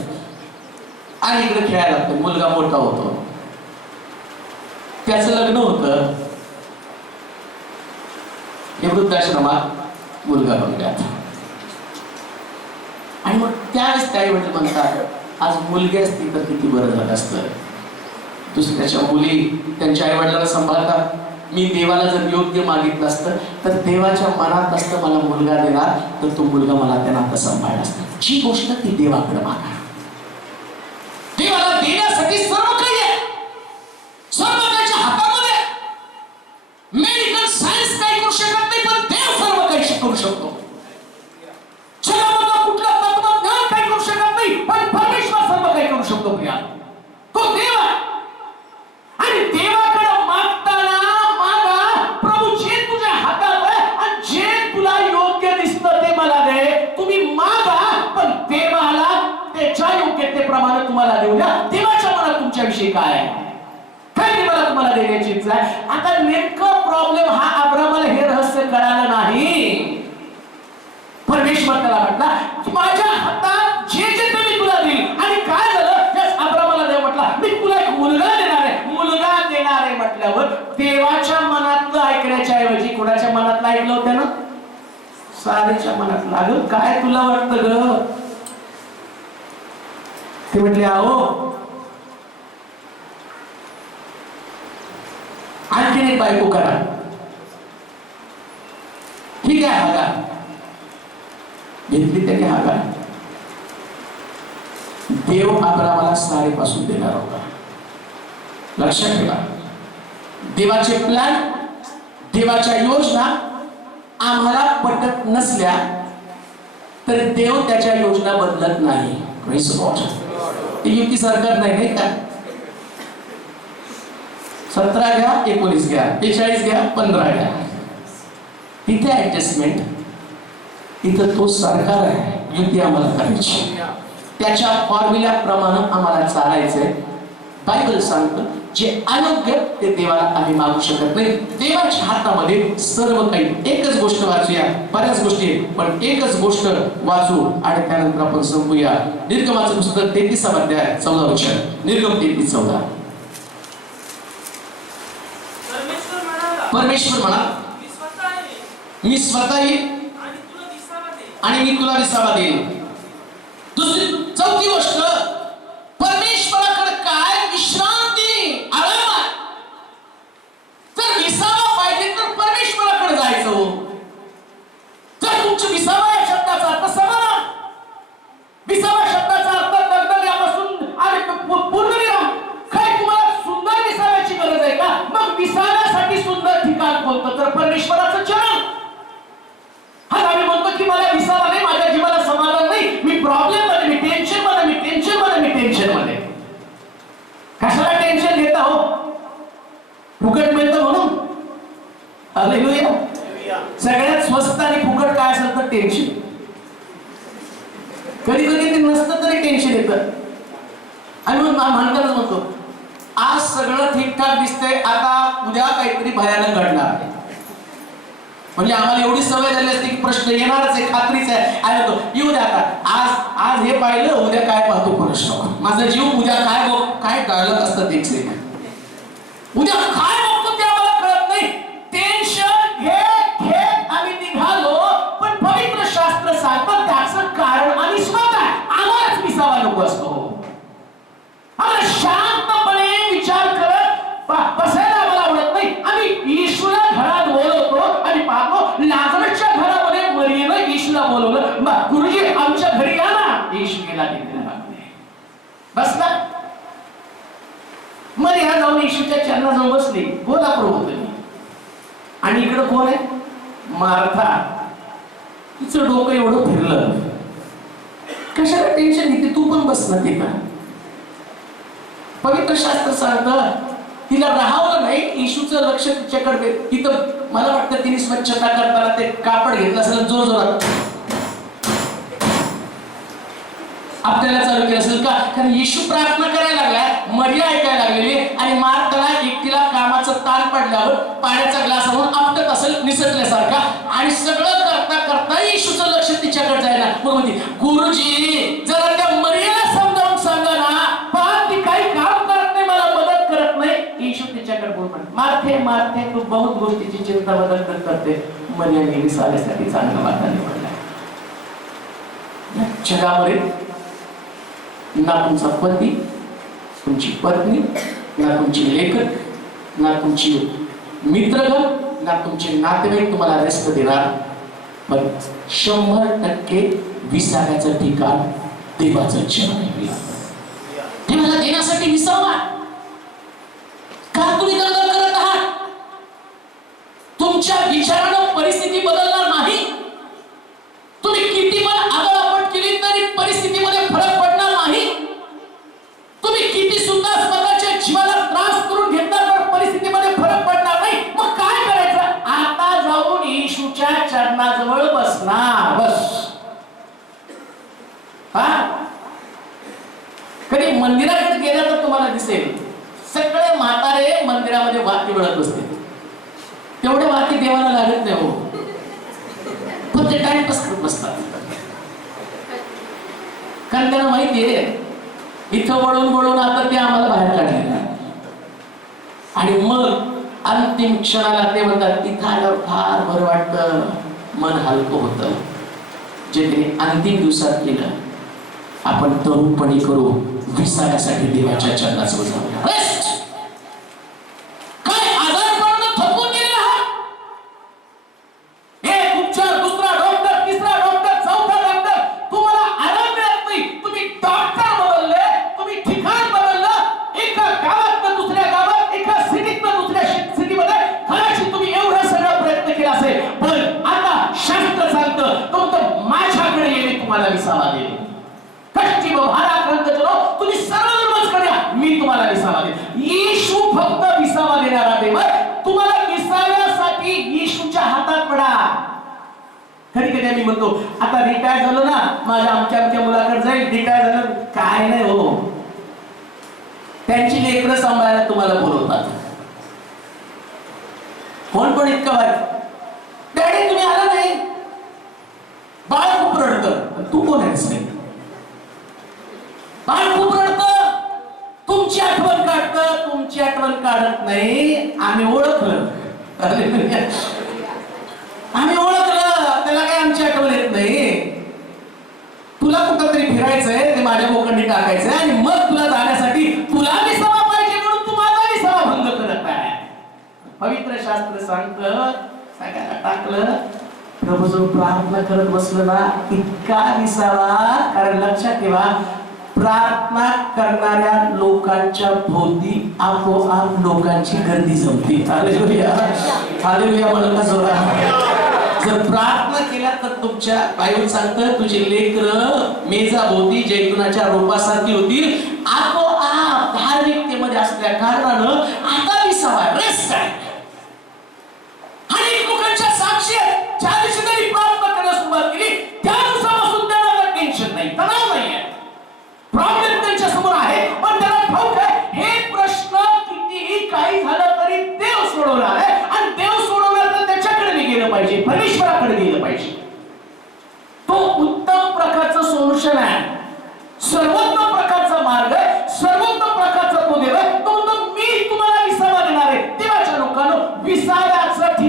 आणि इकडे खेळायला लागतो. मुलगा मोठा होतो, त्याचं लग्न होतं, हे वृद्धाश्रमात मुलगा बघल्यात. आणि मग त्यावेळेस काही म्हणजे म्हणतात आज मुलगी असती तर किती बरं झालं असतं. दुसऱ्याच्या मुली त्यांच्या आई वडिलांना सांभाळतात. मी देवाला जर योग्य मागितलं असतं तर देवाच्या मनात असतं मला मुलगा देणार, तर तो मुलगा मला त्या नातं सांभाळला असतं. जी गोष्ट ती देवाकडे मागा. देवाला देण्यासाठी सर्व काही आहे, सर्व त्याच्या हातामध्ये. मेडिकल सायन्स काही करू शकत नाही पण देव सर्व काही करू शकतो. जगामधला कुठला तत्वज्ञान काही करू शकत नाही पण परमेश्वर सर्व काही करू शकतो. प्रिया तो देव आहे. आणि देवाकडे मागताना मागा प्रभू जे तुझ्या हातात आहे आणि जे तुला योग्य दिसतं ते मला दे. तुम्ही मागा पण देवाला त्याच्या योग्यतेप्रमाणे तुम्हाला देऊ द्या. देवाच्या मनात तुमच्याविषयी काय आहे, काय देवाला तुम्हाला देण्याची इच्छा आहे. आता नेमका प्रॉब्लेम हा अब्रामाला हे रहस्य कळालं नाही. परमेश्वर त्याला म्हटला माझ्या हातात जे जे मी तुला देईल. आणि काय झालं, त्याच अब्रामाला देव म्हटला मी तुला एक मुलगा देणार आहे. मुलगा देणार आहे म्हटल्यावर देवाच्या मनातलं ऐकण्याच्या ऐवजी कोणाच्या मनातलं ऐकलं होतं ना, सारेच्या मनात लागल. काय तुला वाटतं ग, ते म्हटले अहो आणखीन एक बायको करा. ठीक आहे हागा घेतली त्याने हागा. देव अब्रामाला सारेपासून देणार होता. लक्षात ठेवा, देवाचे प्लॅन, देवाच्या योजना आम्हाला पटत नसल्या तर देव त्याच्या योजना बदलत नाही. ते युती सरकार नाही का, 17 घ्या, 19 घ्या, 43 घ्या, 15 घ्या, तिथे ऍडजस्टमेंट, तिथं तो सरकार आहे. युती आम्हाला करायची, त्याच्या फॉर्म्युल्याप्रमाणे आम्हाला चालायचंय. बायबल सांगतं जे अयोग्य ते देवाला आम्ही मागू शकत नाही. देवाच्या हातामध्ये सर्व काही. एकच गोष्ट वाचूया, बऱ्याच गोष्टी आहेत पण एकच गोष्ट वाचू आणि त्यानंतर आपण संपूया. निर्गमाचं पुस्तक 33 अध्याय 14 वचन. निर्गम 33:14. परमेश्वर म्हणा मी स्वतः येईल आणि मी तुला विसावा देईल. दुसरी चौथी गोष्ट, परमेश्वराकडे काय विश्रांती, आराम आहे. जर विसावा पाहिजे तर परमेश्वराकडे जायचं. जर तुमच्या विसावा या शब्दाचा अर्थ समाधान, विसावा शब्दाचा अर्थ दगदगल्यापासून आणि पूर्णविराम. काय तुम्हाला सुंदर विसाव्याची गरज आहे का, मग विसाव्यासाठी सुंदर ठिकाण कोणतं तर परमेश्वराचं चरण. हालेलुया. सगळ्यात स्वस्त आणि फुकट काय असेल तर टेन्शन. कधी कधी ते नसतं तरी टेन्शन येतं. आणि मग म्हणतानाच म्हणतो आज सगळं ठीकठाक दिसतंय, आता उद्या काहीतरी भयानक घडणार आहे. म्हणजे आम्हाला एवढी सवय झाली असते की प्रश्न येणारच आहे, खात्रीच आहे. आणि तो येऊ द्या आता, आज हे पाहिलं, उद्या काय पाहतो प्रश्न. माझा जीव उद्या काय टाळत असतं ते उद्या काय बघतो ते आम्हाला कळत नाही. टेन्शन घेत आम्ही निघालो, पण पवित्र शास्त्र सांगतं त्याचं कारण आणि स्वतः आम्हालाच विसावा नको असतो. आम्हाला शांतपणे विचार करत बसायला आम्हाला आवडत नाही. आम्ही येशूला घरात बोलवतो आणि पाहतो लाजरसच्या घरामध्ये मरियेनं येशूला बोलवलं. गुरुजी आमच्या घरी या ना. येशू गेला तिकडे बसला. मरिया जाऊन येशूच्या चरणाजवळ बसली. बोला प्रभू तुम्ही. आणि इकडं कोण आहे? मार्था. तिचं डोकं एवढं फिरलं. कशाला टेन्शन घेते, तू पण बस ना तिथं. पवित्र शास्त्र सांगतं तिला राहावं नाही. येशूचं लक्ष तिच्याकडे. तिथं मला वाटतं तिने स्वच्छता करताना ते कापड घेतलं असेल, जोर जोरात आपल्याला चालू केलं असेल का. कारण येशू प्रार्थना करायला लागलाय, मरिया ऐकायला लागलेली, आणि मार्ताला एकटीला कामाचं ताण पडल्यावर पाण्याचा ग्लास आणून आपटत असेल निसटल्यासारखा. आणि सगळं करता करता येशूचं लक्ष तिच्याकडे जायला. मग म्हणते गुरुजी जरा त्या मरियाला समजावून सांगा ना, पण ती काही काम करत नाही, मला मदत करत नाही. येशू तिच्याकडे बोलतो मार्थे मार्थे तू बहुत गोष्टीची चिंता बदल करते. मरिया नेहमी साऱ्यासाठी चांगला वाटा निवडला. जगामध्ये ना तुमचा पती, तुमची पत्नी, ना तुमची लेखक, ना तुमची मित्रगण, ना तुमचे नातेवाईक तुम्हाला रेस्ट देणार. पण 100% विसाव्याचं ठिकाण देवाचं जन आहे. देवाला देण्यासाठी विसावा. का तुम्ही दंगल करत आहात? तुमच्या विचारानं परिस्थिती बदलणार नाही. तुम्ही किती पण आदळआपट केली तरी परिस्थितीमध्ये फरक पडणार नाही. तुम्ही किती सुद्धा स्वतःच्या जीवाला त्रास करून घेतला तर परिस्थितीमध्ये फरक पडणार नाही. मग काय करायचं? आता जाऊन येशूच्या चरणाजवळ बसणार. बस. हा कधी मंदिराकडे गेला तर तुम्हाला दिसेल सगळे म्हातारे मंदिरामध्ये वाती वळत बसते. तेवढे वाती देवाला लागत नाही हो, पण ते टाइमपास करत बसतात. कारण त्यांना माहितीये इथं वळून वळून आता ते आम्हाला बाहेर काढले. आणि मग अंतिम क्षणाला ते म्हणतात तिथं आल्यावर फार बरं वाटतं, मन हलकं होतं. जे त्यांनी अंतिम दिवसात केलं आपण तरुणपणी करू. विसाव्यासाठी देवाच्या चरणाजवळ जाऊया. रेस्ट. काय आजार पडून थकून गेले आहात? एक उपचार, दुसरा डॉक्टर, तिसरा डॉक्टर, चौथा डॉक्टर, तुम्हाला आराम मिळत नाही. तुम्ही डॉक्टर बदलले, तुम्ही ठिकाण बदललं. एका गावात दुसऱ्या गावात, एका सिटीत दुसऱ्या सिटीमध्ये खराशी तुम्ही एवढा सगळा प्रयत्न केला असेल. पण आता शास्त्र सांगतं तो माझ्याकडे येणे तुम्हाला विसावा देईल. कष्टी व भाराक्रांत जनो तुम्ही सर्व करा, मी तुम्हाला विसावा देईन. येशू फक्त विसावा देणारा देव. तुम्हाला विसाव्यासाठी येशूच्या हातात पडा. कधी कधी आम्ही म्हणतो आता रिटायर झालो ना, माझ्या आमच्या मुलाकडे जाईल, रिटायर झालं. काय नाही हो, त्यांची लेकरं सांभाळायला तुम्हाला बोलवतात. कोण पण इतकं वाईट, डॅडी तुम्ही आला नाही, बाळ खूप रडतं. तू कोण आहेस? बाळ खूप रडतं, तुमची आठवण काढतं. तुमची आठवण काढत नाही, आम्ही ओळखलं. आम्ही ओळखलं, त्याला काय आमची आठवण येत नाही. तुला कुठं तरी फिरायचंय, ते माझ्या मोकंडी टाकायचंय, आणि मग तुला जाण्यासाठी तुला विसावा पाहिजे म्हणून तू माझा विसावा भंग करत आहे. पवित्र शास्त्र सांगतं सगळ्याला टाकलं. प्रभू जो प्रार्थना करत बसलं ना, इतका विसावा. कारण लक्षात ठेवा, प्रार्थना करणाऱ्या लोकांच्या भोवती आपोआप लोकांची गर्दी जमते. हालेलुया, हालेलुया म्हणून जोरात. जर प्रार्थना केला तर तुमच्या बायबल सांगतं तुझे लेकरं मेजाभोवती जैतुनाच्या रोपासारखी होतील. आपोआप धार्मिकतेमध्ये असल्या कारणानं आता विसावा, रेस्ट आहे. आणि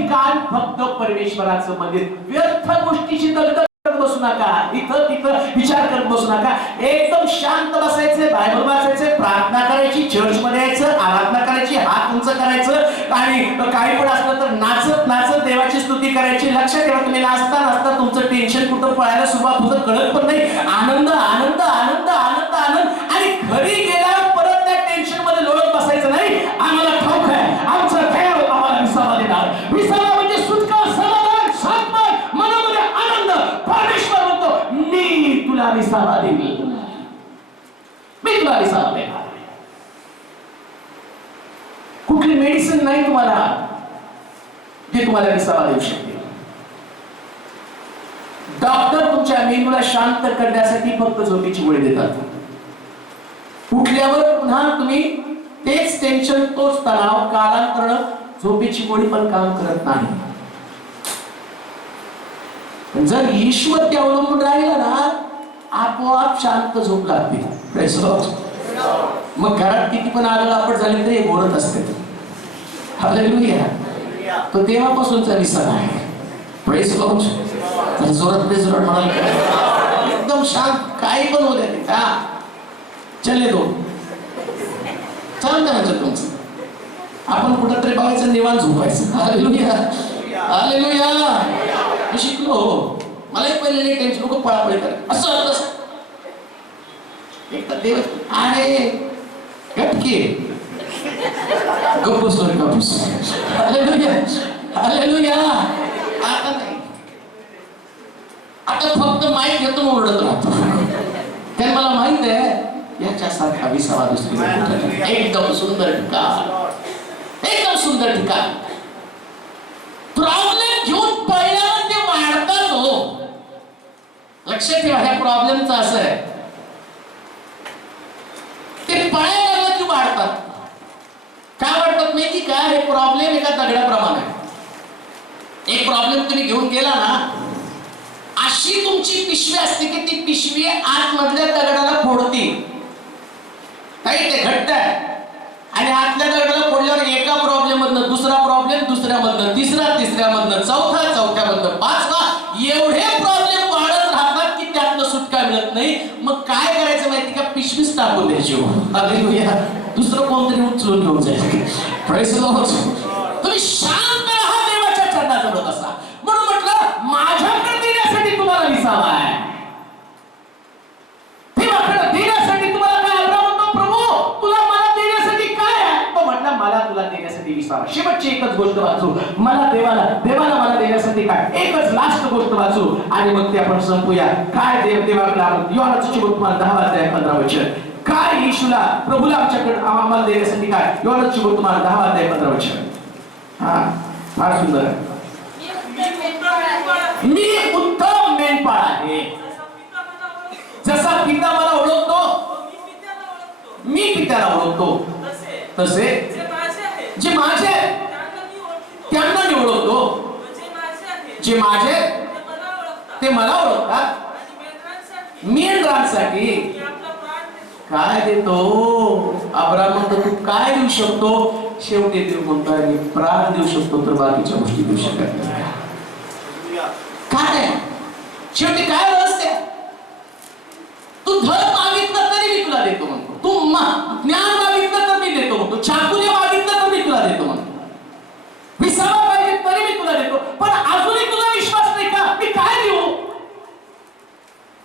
ठिकाण फक्त परमेश्वराचं मंदिर. व्यर्थ गोष्टीची दगदग करत बसू नका, इथं तिथं विचार करत बसू नका. एकदम शांत बसायचं, बायबल वाचायचं, प्रार्थना करायची, चर्च मध्ये यायचं, आराधना करायची, हात उंच करायचं आणि काही पण असलं तर नाचत नाचत देवाची स्तुती करायची. लक्षात ठेवा, तुम्ही नाचता नाचता तुमचं टेन्शन कुठं पळायला सुरुवात होतं कळत पण नाही. आनंद आनंद आनंद आनंद आनंद. आणि घरी गेल्यावर परत त्या टेन्शन मध्ये लोळत बसायचं नाही. आम्हाला ठाऊक आहे आमचा देव आम्हाला विसावा देणार. विसावा म्हणजे सुटका, समाधान, शांतता, मनामध्ये आनंद. परमेश्वर म्हणतो मी तुला विसावा देईल, मी तुला विसावा देणार. कुठली मेडिसिन नाही तुम्हाला जे तुम्हाला विसावा देऊ शकते. डॉक्टर तुमच्या मेंदूला शांत करण्यासाठी फक्त झोपेची गोळी देतात. उठल्यावर पुन्हा तुम्ही तेच टेन्शन, तोच तणाव, कालांतराने झोपेची गोळी पण काम करत नाही. जर ईश्वर त्या अवलंबून राहिला ना, आपोआप शांत झोप लागते. मग घरात किती पण आगळापट झाली तरी बोलत असते. हालेलुया. तो तेव्हापासूनचा विसावा आहे. Praise Lord. जोरात प्रेज लॉर्ड म्हणाल का? एकदम शांत, काही पण होऊ द्या. चले दो चालतं म्हणजे तुमचं. आपण कुठंतरी बघायचं, निवांत झोपायचं. Hallelujah hallelujah. मी शिकलो, मला पहिले नाही टेन्शन, लोक पळापळी कर असं असं. एक तर देव अरे गटके गप्पू सोड गप्पूस. Hallelujah hallelujah. आता नाही, आता फक्त माईक घेतो मग ओरडत राहतो. कारण मला माहित आहे याच्यासारखा विसावा दुसरी. एकदम सुंदर ठिकाण, एकदम सुंदर ठिकाण. प्रॉब्लेम घेऊन पहिल्यावर ते वाढतात हो. लक्षात ठेवा, ह्या प्रॉब्लेमचं असं आहे, ते पळायला लागलं की वाढतात. काय वाटतात माहिती का? हे प्रॉब्लेम एका दगडाप्रमाणे आहे. एक प्रॉब्लेम तुम्ही घेऊन गेला ना, अशी तुमची पिशवी असते की ती पिशवी आतमधल्या दगडाला फोडते. काही ते घट्ट आहे आणि आतल्या दगडाला फोडल्यावर एका प्रॉब्लेम मधनं दुसरा प्रॉब्लेम, दुसऱ्यामधनं तिसरा, तिसऱ्यामधनं चौथा, चौथ्यामधनं पाचवा, एवढे प्रॉब्लेम वाढत राहतात की त्यातनं सुटका मिळत नाही. मग काय करायचं माहिती का? पिशवीच टाकून द्यायची. हालेलुया. दुसरं कोणतरी उचलून घेऊन जाईल. Praise Lord. तुम्ही शांत राहा, देवाच्या चरणाजवळ बसा. म्हणून म्हटलं माझ्याकडे देण्यासाठी तुम्हाला विसावा आहे. देवाकडे देण्यासाठी तुम्हाला काय? अब्राहम म्हणतो प्रभू तुला मला देण्यासाठी काय आहे? तो म्हटला मला तुला देण्यासाठी विसावा. शेवटची एकच गोष्ट वाचू, मला देवाला मला देण्यासाठी काय? एकच लास्ट गोष्ट वाचू आणि मग ते आपण संपूया. काय देवाकडे आपण योहानाचं सुसमाचार 10 अध्याय 15 वचन. काय येशूला प्रभूला आमच्याकडे आम्हाला देण्यासाठी काय? योहानाचं सुसमाचार 10 अध्याय 15 वचन. हा फार सुंदर आहे. मी उत्तम मेंढपाळ आहे. जसा पिता मला ओळखतो, मी पित्याला ओळखतो, तसे जे माझे त्यांना मी ओळखतो. जे माझे ते मला ओळखतात. मेंढरांसाठी काय देतो? अब्राहम म्हणतो तू काय देऊ शकतो? शेवटी देव म्हणतो मी प्राण देऊ शकतो, तर बाकीच्या गोष्टी देऊ शकत नाही. काय शेवटी काय व्यवस्था? तू धन मागितलं तरी मी तुला देतो म्हणतो. तू ज्ञान मागितलं तर मी देतो म्हणतो. चाकुले मागितलं तर मी तुला देतो म्हणतो. विसावा पाहिजे तरी मी तुला देतो. पण अजूनही तुला विश्वास नाही का? मी काय देऊ?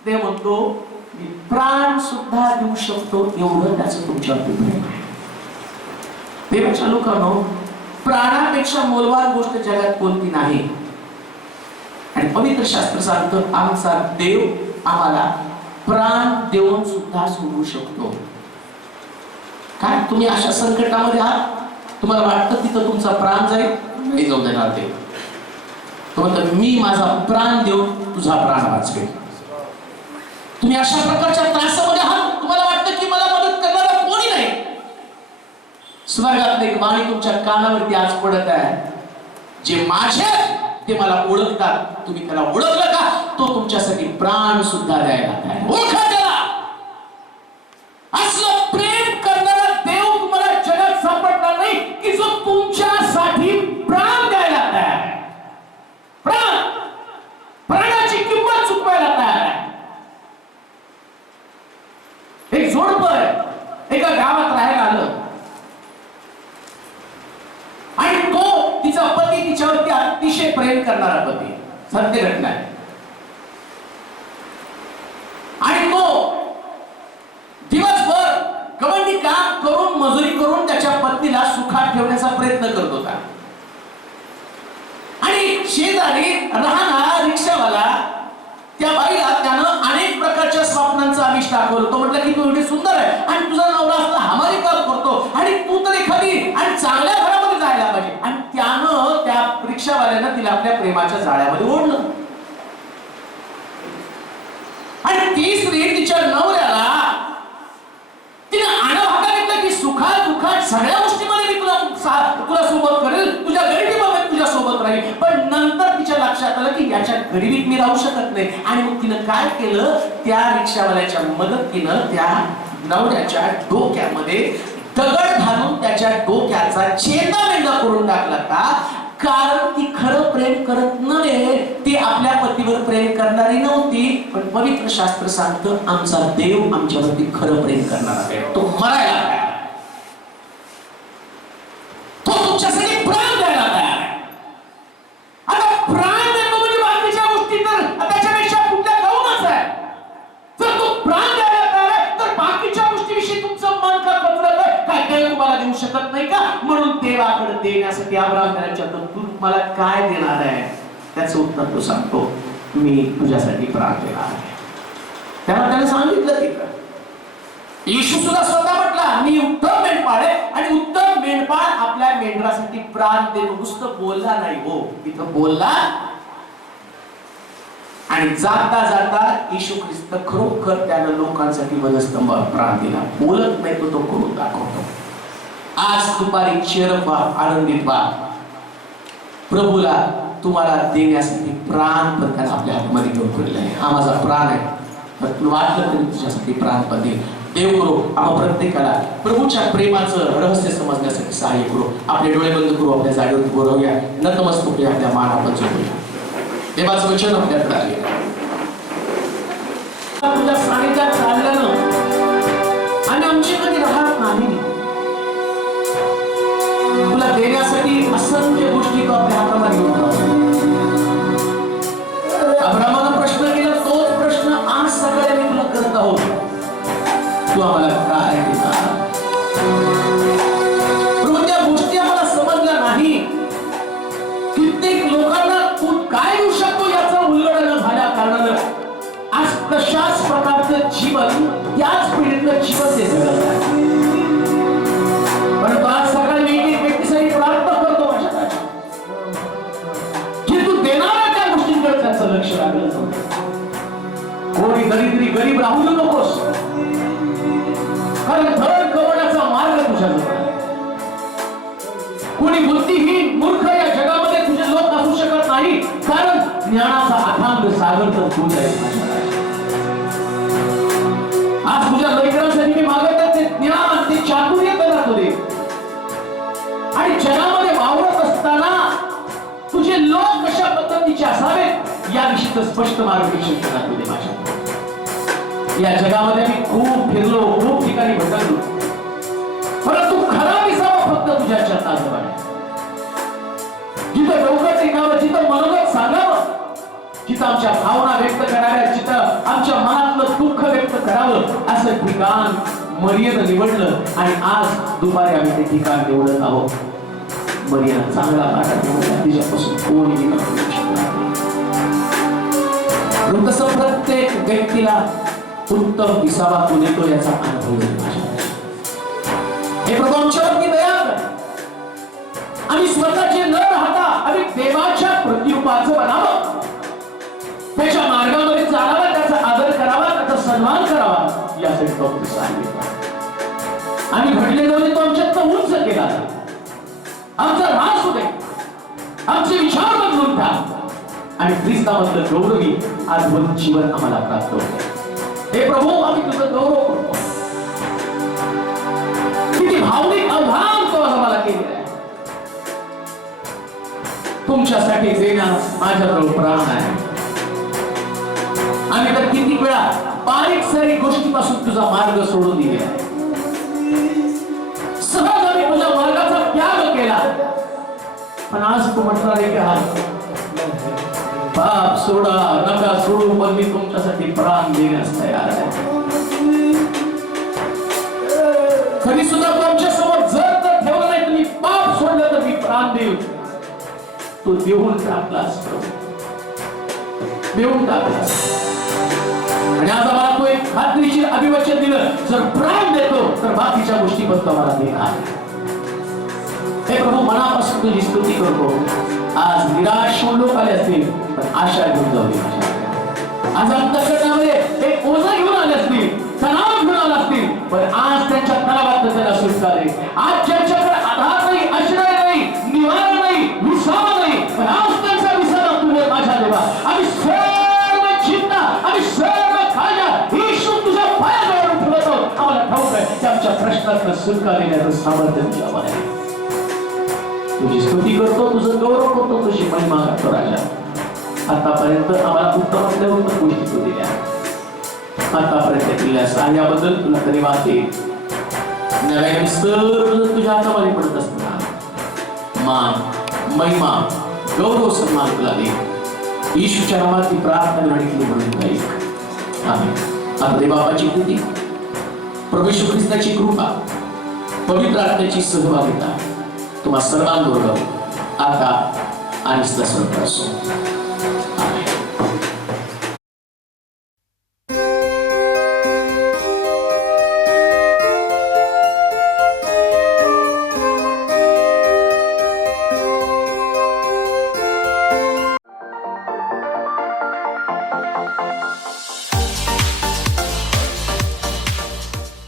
देव म्हणतो मी प्राण सुद्धा देऊ शकतो. एवढं त्याचं तुमच्यावरती प्रेम आहे. देवाच्या लोकांनो, प्राणापेक्षा मोलवार गोष्ट जगात कोणती नाही. आणि पवित्र शास्त्र सांगतं आमचा देव आम्हाला प्राण देऊन सुद्धा सोडू शकतो. काय तुम्ही अशा संकटामध्ये आहात? तुम्हाला वाटतं तिथं तुमचा प्राण जाईल? नाही जाऊ देणार ते. तो म्हणतो मी माझा प्राण देऊन तुझा प्राण वाचवेल. तुम्ही अशा प्रकारच्या त्रासामध्ये आहात, तुम्हाला वाटतं की मला मदत करणारा कोणी नाही. स्वर्गातले एक वाणी तुमच्या कानावरती आज पडत आहे. जे माझे ते मला ओळखतात, तुम्ही त्याला ओळखलं का? तो तुमच्यासाठी प्राण सुद्धा द्यायला तयार. ओळखा त्याला. असलं प्रेम करणारा देव तुम्हाला जगात सापडणार नाही की जो तुमच्यासाठी प्राण द्यायला तयार आहे. प्रेम करणारा पती, सत्य घटना आहे. आणि तो दिवसभर गवंडी काम करून मजुरी करून त्याच्या पत्नीला सुखात ठेवण्याचा प्रयत्न करत होता. आणि शेजारी राहणारा रिक्षावाला त्या बाईला त्यानं अनेक प्रकारच्या स्वप्नांचं आमिष दाखवलं. तो म्हटलं की तू एवढी सुंदर आहे आणि तुझा नवरा असला हमारी काम करतो आणि तू तर एखादी आणि चांगल्या घरामध्ये जायला पाहिजे. आणि त्यानं त्या रिक्षावाल्यानं तिला आपल्या प्रेमाच्या जाळ्यामध्ये ओढलं. आणि ती स्त्री तिच्या नवऱ्याला तिने आणाभाका घेतला की सुखात दुखात सगळ्या गोष्टीमध्ये मी तुला सोबत करेल, तुझ्या गरिबीमध्ये तुझ्या सोबत राहील. पण नंतर तिच्या लक्षात आलं की याच्या गरिबीत मी राहू शकत नाही. आणि मग तिनं काय केलं, त्या रिक्षावाल्याच्या मदतीनं त्या नवऱ्याच्या डोक्यामध्ये दगड घालून त्याच्या डोक्याचा चेतामेंढा करून टाकला. का? कारण ती खरं प्रेम करत नव्हे, ती आपल्या पतीवर प्रेम करणारी नव्हती. पण पवित्र शास्त्र सांगतं आमचा देव आमच्यावरती खरं प्रेम करणारा आहे. तो मरायला तयार आहे, तो तुमच्यासाठी प्राण द्यायला तयार आहे. आता प्राण देतो म्हणजे बाकीच्या गोष्टी तर त्याच्यापेक्षा कुठल्या जाऊनच आहे. जर तो प्राण द्यायला तयार आहे तर बाकीच्या गोष्टीविषयी तुमचं मन का कचरत आहे? काय देव तुम्हाला देऊ शकत नाही का? म्हणून देवाकडे देण्यासाठी अब्राहम विचारतो तू मला काय देणार आहे? त्याचं उत्तर तो सांगतो मी तुझ्यासाठी प्राण देणार आहे. तेव्हा त्याने सांगितलं तिथं. येशू सुद्धा स्वतः म्हटला मी उत्तम मेंढपाळ आहे आणि उत्तम मेंढपाळ आपल्या मेंढरासाठी प्राण देतो. नुसतं बोलला नाही, हो तिथं बोलला. आणि जाता जाता येशू ख्रिस्त खरोखर त्यानं लोकांसाठी वधस्तंभावर प्राण दिला. बोलत नाही तो करून दाखवतो. आज दुपारी चेअरअप व्हा, आनंदित व्हा. प्रभूला तुम्हाला देण्यासाठी प्राण पण त्यानं आपल्या हातमध्ये घेऊन ठेवलेला आहे. हा माझा प्राण आहे, तर तुला वाटलं तरी तुझ्यासाठी प्राण पण देईल. देव करू आपण प्रत्येकाला प्रभूच्या प्रेमाचं रहस्य समजण्यासाठी सहाय्य करू. आपले डोळे बंद करू, आपल्या जागेवर बोलवूया, नतमस्तक होऊया, आपल्या मान आपण झोपूया. देवाचं वचन आपल्याकडे आले. तुझ्या सानिध्यात चालल्यानं आणि आमची कधी राहत नाही. तुला देण्यासाठी असंख्य गोष्टी तो आपल्या हातामध्ये घेऊन अब्राहमानं प्रश्न केला, तोच प्रश्न आज सकाळी मी तुला करत आहोत. तू आम्हाला काय देणार? त्या गोष्टी आम्हाला समजल्या नाही. कित्येक लोकांना तू काय देऊ शकतो याचं उल्लंघन न झाल्या कारणानं आज तशाच प्रकारचं जीवन, त्याच पिढीतलं जीवन ते जगत आहे. परंतु आज सकाळी एक व्यक्तीसाठी प्रार्थना करतो माझ्यासाठी की तू देणाऱ्या त्या गोष्टींकडे त्यांचं लक्ष लागलं नव्हतं. कोणी दरिद्री गरीब राहू देऊ नकोस, कारण धन कमवण्याचा मार्ग तुझ्याजवळ आहे. कोणी बुद्धिहीन मूर्ख या जगामध्ये तुझे लोक असू शकत नाही, कारण ज्ञानाचा अथांग सागर तर तुझा आहे. आज तुझ्या लेकरांसाठी मी मागत आहे ते ज्ञान, ते चातुर्य त्याला तू दे. आणि जगामध्ये वावरत असताना तुझे लोक कशा पद्धतीचे असावेत याविषयी स्पष्ट मार्गदर्शन करण्यात येते. माझ्या या जगामध्ये मी खूप फिरलो, खूप ठिकाणी भटकलो, परंतु खरा विसावा फक्त तुझ्या चरणाजवळ आहे. जिथं डोकं टेकावं, जिथं मनोगत सांगावं, जिथं आमच्या भावना व्यक्त कराव्या, जिथं आमच्या मनातलं दुःख व्यक्त करावं, असं ठिकाण मर्यादा निवडलं. आणि आज दुपारी आम्ही ते ठिकाण निवडत आहोत. मर्यादा चांगला वाटत तिच्यापासून कोणीही नको शकणार. तसं प्रत्येक व्यक्तीला उत्तम विसावा तू देतो याचा अनुभव हे प्रभू आमच्यावरती दया कर. आम्ही स्वतःचे न राहता आम्ही देवाच्या प्रतिरूपाचं बनावं, त्याच्या मार्गामध्ये चालावं, त्याचा आदर करावा, त्याचा सन्मान करावा यासाठी फक्त सांगितलं. आम्ही घडले जाऊन तो आमच्यात उंच केला, आमचा ऱ्हास होते, आमचे विचार बदलून टाक आणि ख्रिस्तामधलं गौरवी आजवर जीवन आम्हाला प्राप्त होते. हे प्रभू आम्ही तुझं गौरव करतो. किती भावनिक आव्हान तो आम्हाला केलेलं आहे. तुमच्यासाठी देण्यास माझ्याजवळ प्राण आहे. आम्ही तर किती वेळा बारीक सारीक गोष्टीपासून तुझा मार्ग सोडून दिलेला आहे. सहज आम्ही तुझ्या मार्गाचा त्याग केला, पण आज तू म्हटणार आहे की बाप सोडा नका सोडू, पण मी तुमच्यासाठी प्राण देण्यास तयार आहे. कधी सुद्धा तुमच्या समोर जर ठेवलं नाही तुम्ही बाप सोडलं तर मी प्राण देऊ. तो देऊन टाकलास प्रभू, देऊन टाकलास. आणि आज आम्हाला तो एक खात्रीशीर अभिवचन दिलं, जर प्राण देतो तर बाकीच्या गोष्टी पण तुम्हाला देणार. हे प्रभू मनापासून तुझी स्तुती करतो. आज निराश होऊन लोक आले असतील पण आशा घेऊन जाऊ दे. आज अंतःकरणामध्ये एक ओझा घेऊन आले असतील, तणाव घेऊन आले असतील, पण आज त्यांच्या तणावात त्यांना सुटका दे. आज ज्यांच्याकडे आधार नाही, आश्रय नाही, निवारा नाही, विसावा नाही, पण आज त्यांचा विसावा तू दे माझ्या देवा. आम्ही सर्व चिंता, आम्ही सर्व काळजा येशू तुझ्या पायाजवळ ठेवतो. आम्हाला ठाऊक आहे की आमच्या प्रश्नातनं सुटका देण्याचं सामर्थ्य तुझ्यावर आहे. तुझी स्तुती करतो, तुझं गौरव करतो, तुझी महिमा करतो राजा. आतापर्यंत आम्हाला उत्तमातल्या उत्तम गोष्टी तू दिल्या. आतापर्यंत केलेल्या सहाय्याबद्दल तुला धन्यवाद दे. नव्याने सर्व तुझ्या हातामध्ये पडत असताना मान, महिमा, गौरव, सन्मान तुला दे. येशूच्या नावात ती प्रार्थना मागितली म्हणून जाईल. आमेन. आता देवबापाची कृती, प्रभू येशू ख्रिस्ताची कृपा, पवित्र आत्म्याची सहभागिता तुम्हा सर्वांबरोबर आता आणि सदा सर्वदा असो.